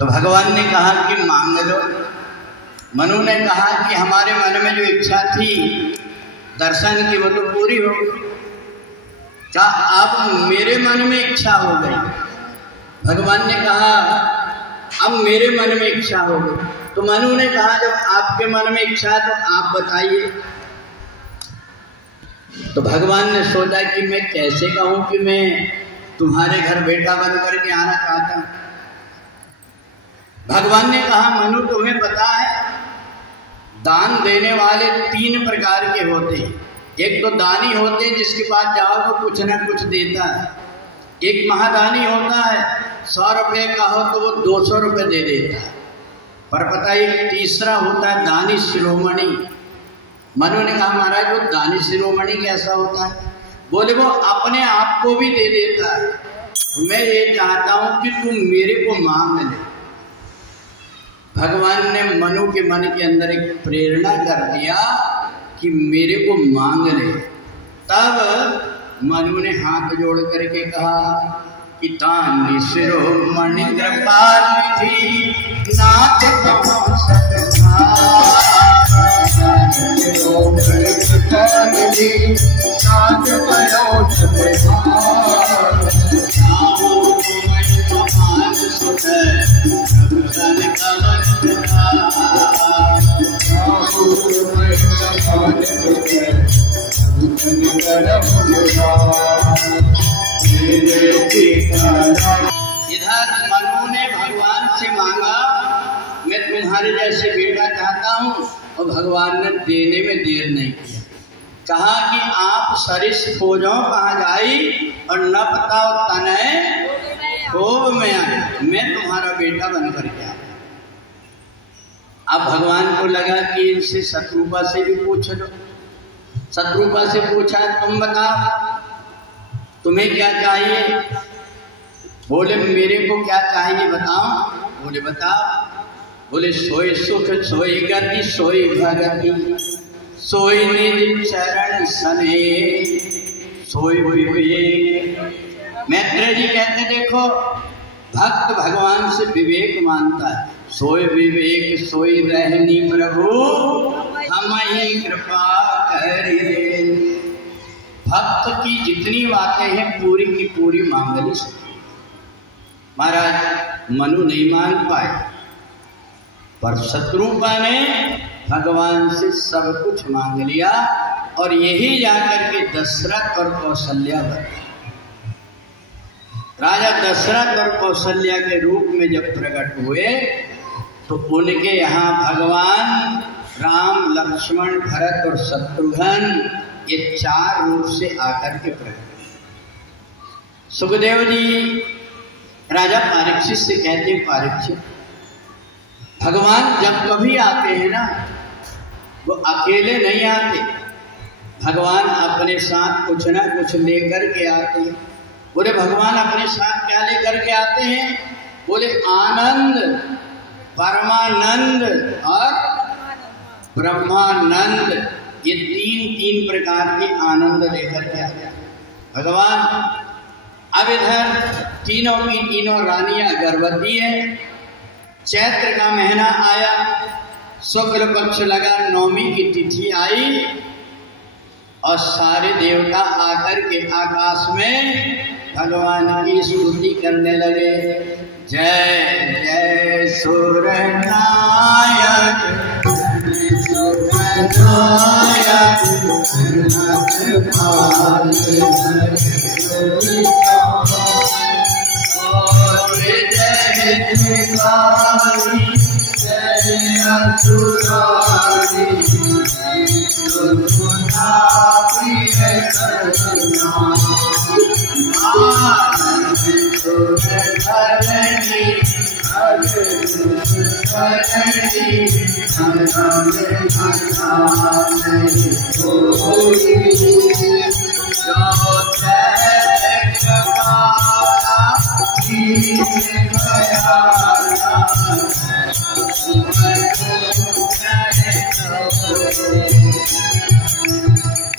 तो भगवान ने कहा कि मांग लो। मनु ने कहा कि हमारे मन में जो इच्छा थी दर्शन की वो तो पूरी हो गई। कहा अब मेरे मन में इच्छा हो गई। भगवान ने कहा अब मेरे मन में इच्छा हो गई। तो मनु ने कहा जब आपके मन में इच्छा है तो आप बताइए। तो भगवान ने सोचा कि मैं कैसे कहूं कि मैं तुम्हारे घर बेटा बन करके आना चाहता हूं। भगवान ने कहा मनु तुम्हें पता है दान देने वाले 3 प्रकार के होते हैं। एक तो दानी होते हैं जिसके पास जाओ तो कुछ ना कुछ देता है। एक महादानी होता है 100 रुपये का हो तो वो 200 रुपये दे देता है। पर पता है तीसरा होता है दानी शिरोमणि। मनु ने कहा महाराज वो दानी शिरोमणि कैसा होता है? बोले वो अपने आप को भी दे देता है। मैं ये चाहता हूं कि तुम मेरे को मांग ले। भगवान ने मनु के मन के अंदर एक प्रेरणा कर दिया कि मेरे को मांग ले। तब मनु ने हाथ जोड़ करके कहा कि दानी शिरोमणि कृपाल थी नाथ इधर मनु ने भगवान से मांगा मैं तुम्हारे जैसे बेटा चाहता हूँ और भगवान ने देने में देर नहीं किया। कहा कि आप सरिस खोजो कहाँ जाई और न बताओ तनय खूब में आए, मैं तुम्हारा बेटा बन करके आया। अब भगवान को लगा कि इनसे शत्रुपा से भी पूछ लो। शत्रुपा से पूछा तुम बताओ तुम्हें क्या चाहिए? बोले मेरे को क्या चाहिए बताओ। बोले बताओ। बोले सोई सुख सोई गति सोई भगति सोई निज चरण सने सोई विवेक। मैत्रेय जी कहते देखो भक्त भगवान से विवेक मानता है। सोई विवेक सोई रहनी प्रभु हमहि कृपा करिए। भक्त की जितनी बातें हैं पूरी की पूरी मांग ली सकती। महाराज मनु नहीं मांग पाए पर शत्रुपा ने भगवान से सब कुछ मांग लिया और यही जाकर के दशरथ और कौशल्या बने। राजा दशरथ और कौशल्या के रूप में जब प्रकट हुए तो उनके यहाँ भगवान राम लक्ष्मण भरत और शत्रुघ्न ये 4 रूप से आकर के प्रकट। सुखदेव जी राजा परीक्षित से कहते परीक्षित भगवान जब कभी आते हैं ना वो अकेले नहीं आते। भगवान अपने साथ कुछ ना कुछ लेकर के आते हैं। बोले भगवान अपने साथ क्या लेकर के आते हैं? बोले आनंद परमानंद और ब्रह्मानंद। ये 3 प्रकार के आनंद लेकर के आते हैं भगवान। अब इधर तीनों की तीनों रानियां गर्भवती है। चैत्र का महीना आया, शुक्ल पक्ष लगा, 9वीं की तिथि आई और सारे देवता आकर के आकाश में भगवान की स्तुति करने लगे। जय जय सूर्यनायक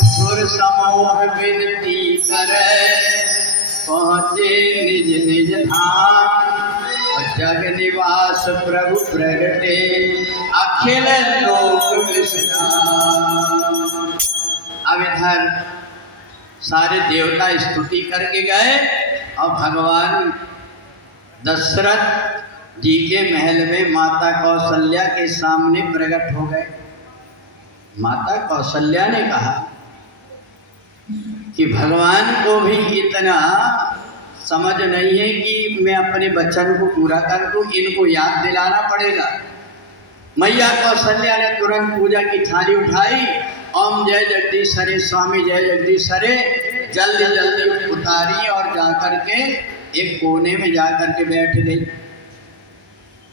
सुर समूह विनती करे पहुँचे निज निज धाम। जग निवास प्रभु प्रगटे अखिल लोक विश्राम। अब इधर सारे देवता स्तुति करके गए और भगवान दशरथ जी के महल में माता कौशल्या के सामने प्रकट हो गए। माता कौशल्या ने कहा कि भगवान को भी इतना समझ नहीं है कि मैं अपने वचन को पूरा कर दूं, इनको याद दिलाना पड़ेगा। मैया कौशल्या ने तुरंत पूजा की थाली उठाई, ओम जय जगदीश हरे स्वामी जय जगदीश हरे जल्दी जल्दी उतारी और जाकर के एक कोने में जाकर के बैठ गई।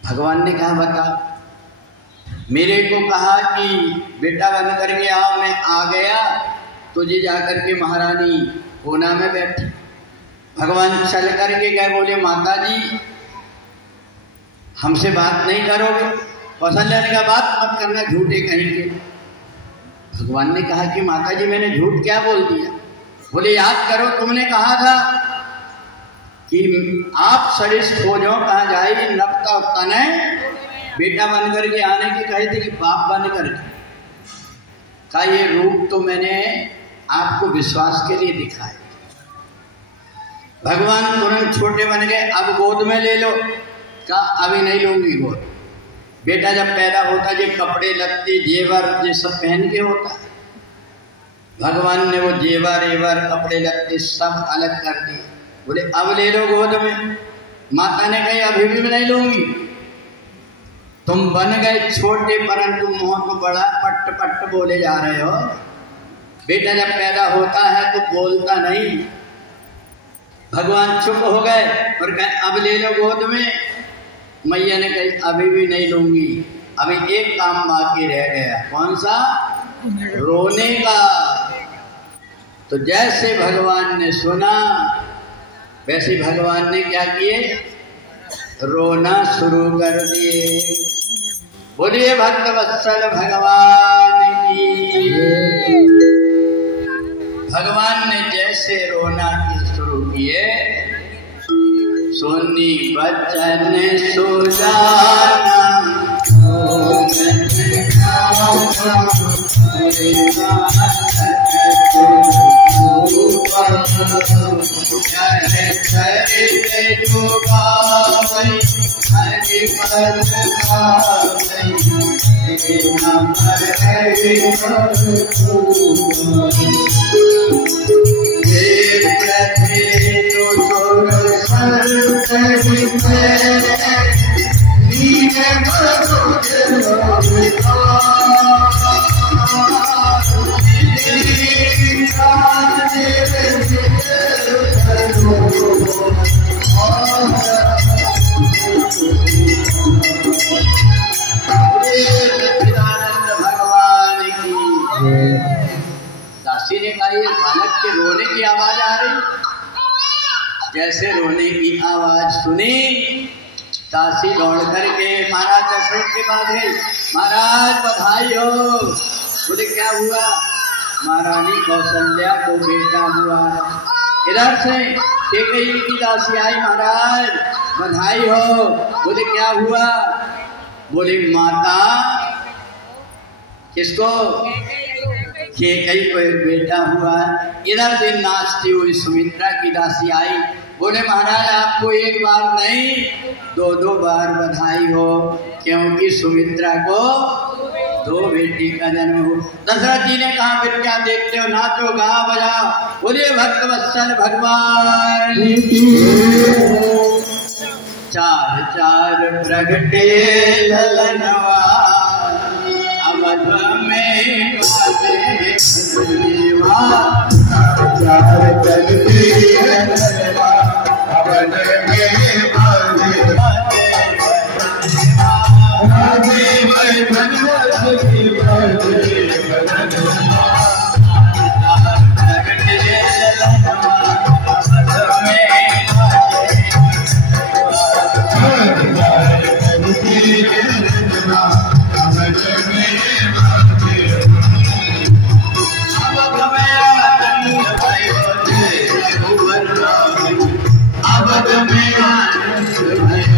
भगवान ने कहा बता, मेरे को कहा कि बेटा बन करके आओ, मैं आ गया, तुझे जाकर के महारानी कोना में बैठी। भगवान चल करके गए, बोले माता जी हमसे बात नहीं करोगे? कौशल्या ने कहा बात मत करना, झूठे कहेंगे। भगवान ने कहा कि माता जी मैंने झूठ क्या बोल दिया? बोले याद करो, तुमने कहा था कि आप सरिष्ठ हो जाओ, कहाँ जाएगी नबता तनय, बेटा बन करके आने के कहे थे कि बाप बन करके। का ये रूप तो मैंने आपको विश्वास के लिए दिखाया। भगवान तुरंत छोटे बन गए, अब गोद में ले लो। कहा अभी नहीं लूंगी गोद। बेटा जब पैदा होता है कपड़े लत्ते जेवर ये सब पहन के होता है। भगवान ने वो जेवर एवर कपड़े लत्ते सब अलग कर दिए, बोले अब ले लो गोद में। माता ने कही अभी भी नहीं लूंगी। तुम बन गए छोटे परंतु मुंह को बड़ा पट पट बोले जा रहे हो। बेटा जब पैदा होता है तो बोलता नहीं। भगवान चुप हो गए और कहे अब ले लो गोद में। मैया ने कही अभी भी नहीं लूंगी, अभी एक काम बाकी रह गया। कौन सा? रोने का। तो जैसे भगवान ने सुना वैसे भगवान ने क्या किए? रोना शुरू कर दिए। बोलिए भक्त वत्सल भगवान की। भगवान ने जैसे रोना शुरू किए, सुनी बचन सुजाना दासी ने कहा ये बालक के रोने की आवाज आ रही। जैसे रोने की आवाज सुनी दासी दौड़ करके महाराज दशरथ के पास गई। महाराज बधाई हो। बोले क्या हुआ? महारानी कौशल्या को बेटा हुआ। इधर से केकई की दासी आई, महाराज बधाई हो। बोले क्या हुआ? बोले माता किसको? केकई को एक बेटा हुआ। इधर से नाचती हुई सुमित्रा की दासी आई। बोले महाराज आपको एक बार नहीं दो दो बार बधाई हो, क्योंकि सुमित्रा को दो बेटी का जन्म हो। दशरथ जी ने कहा फिर क्या देखते हो, नाचो गाओ बजाओ। बोलिए भक्त वत्सल भगवान। चार चार प्रगटे ललनवा अवध में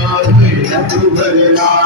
अब धरना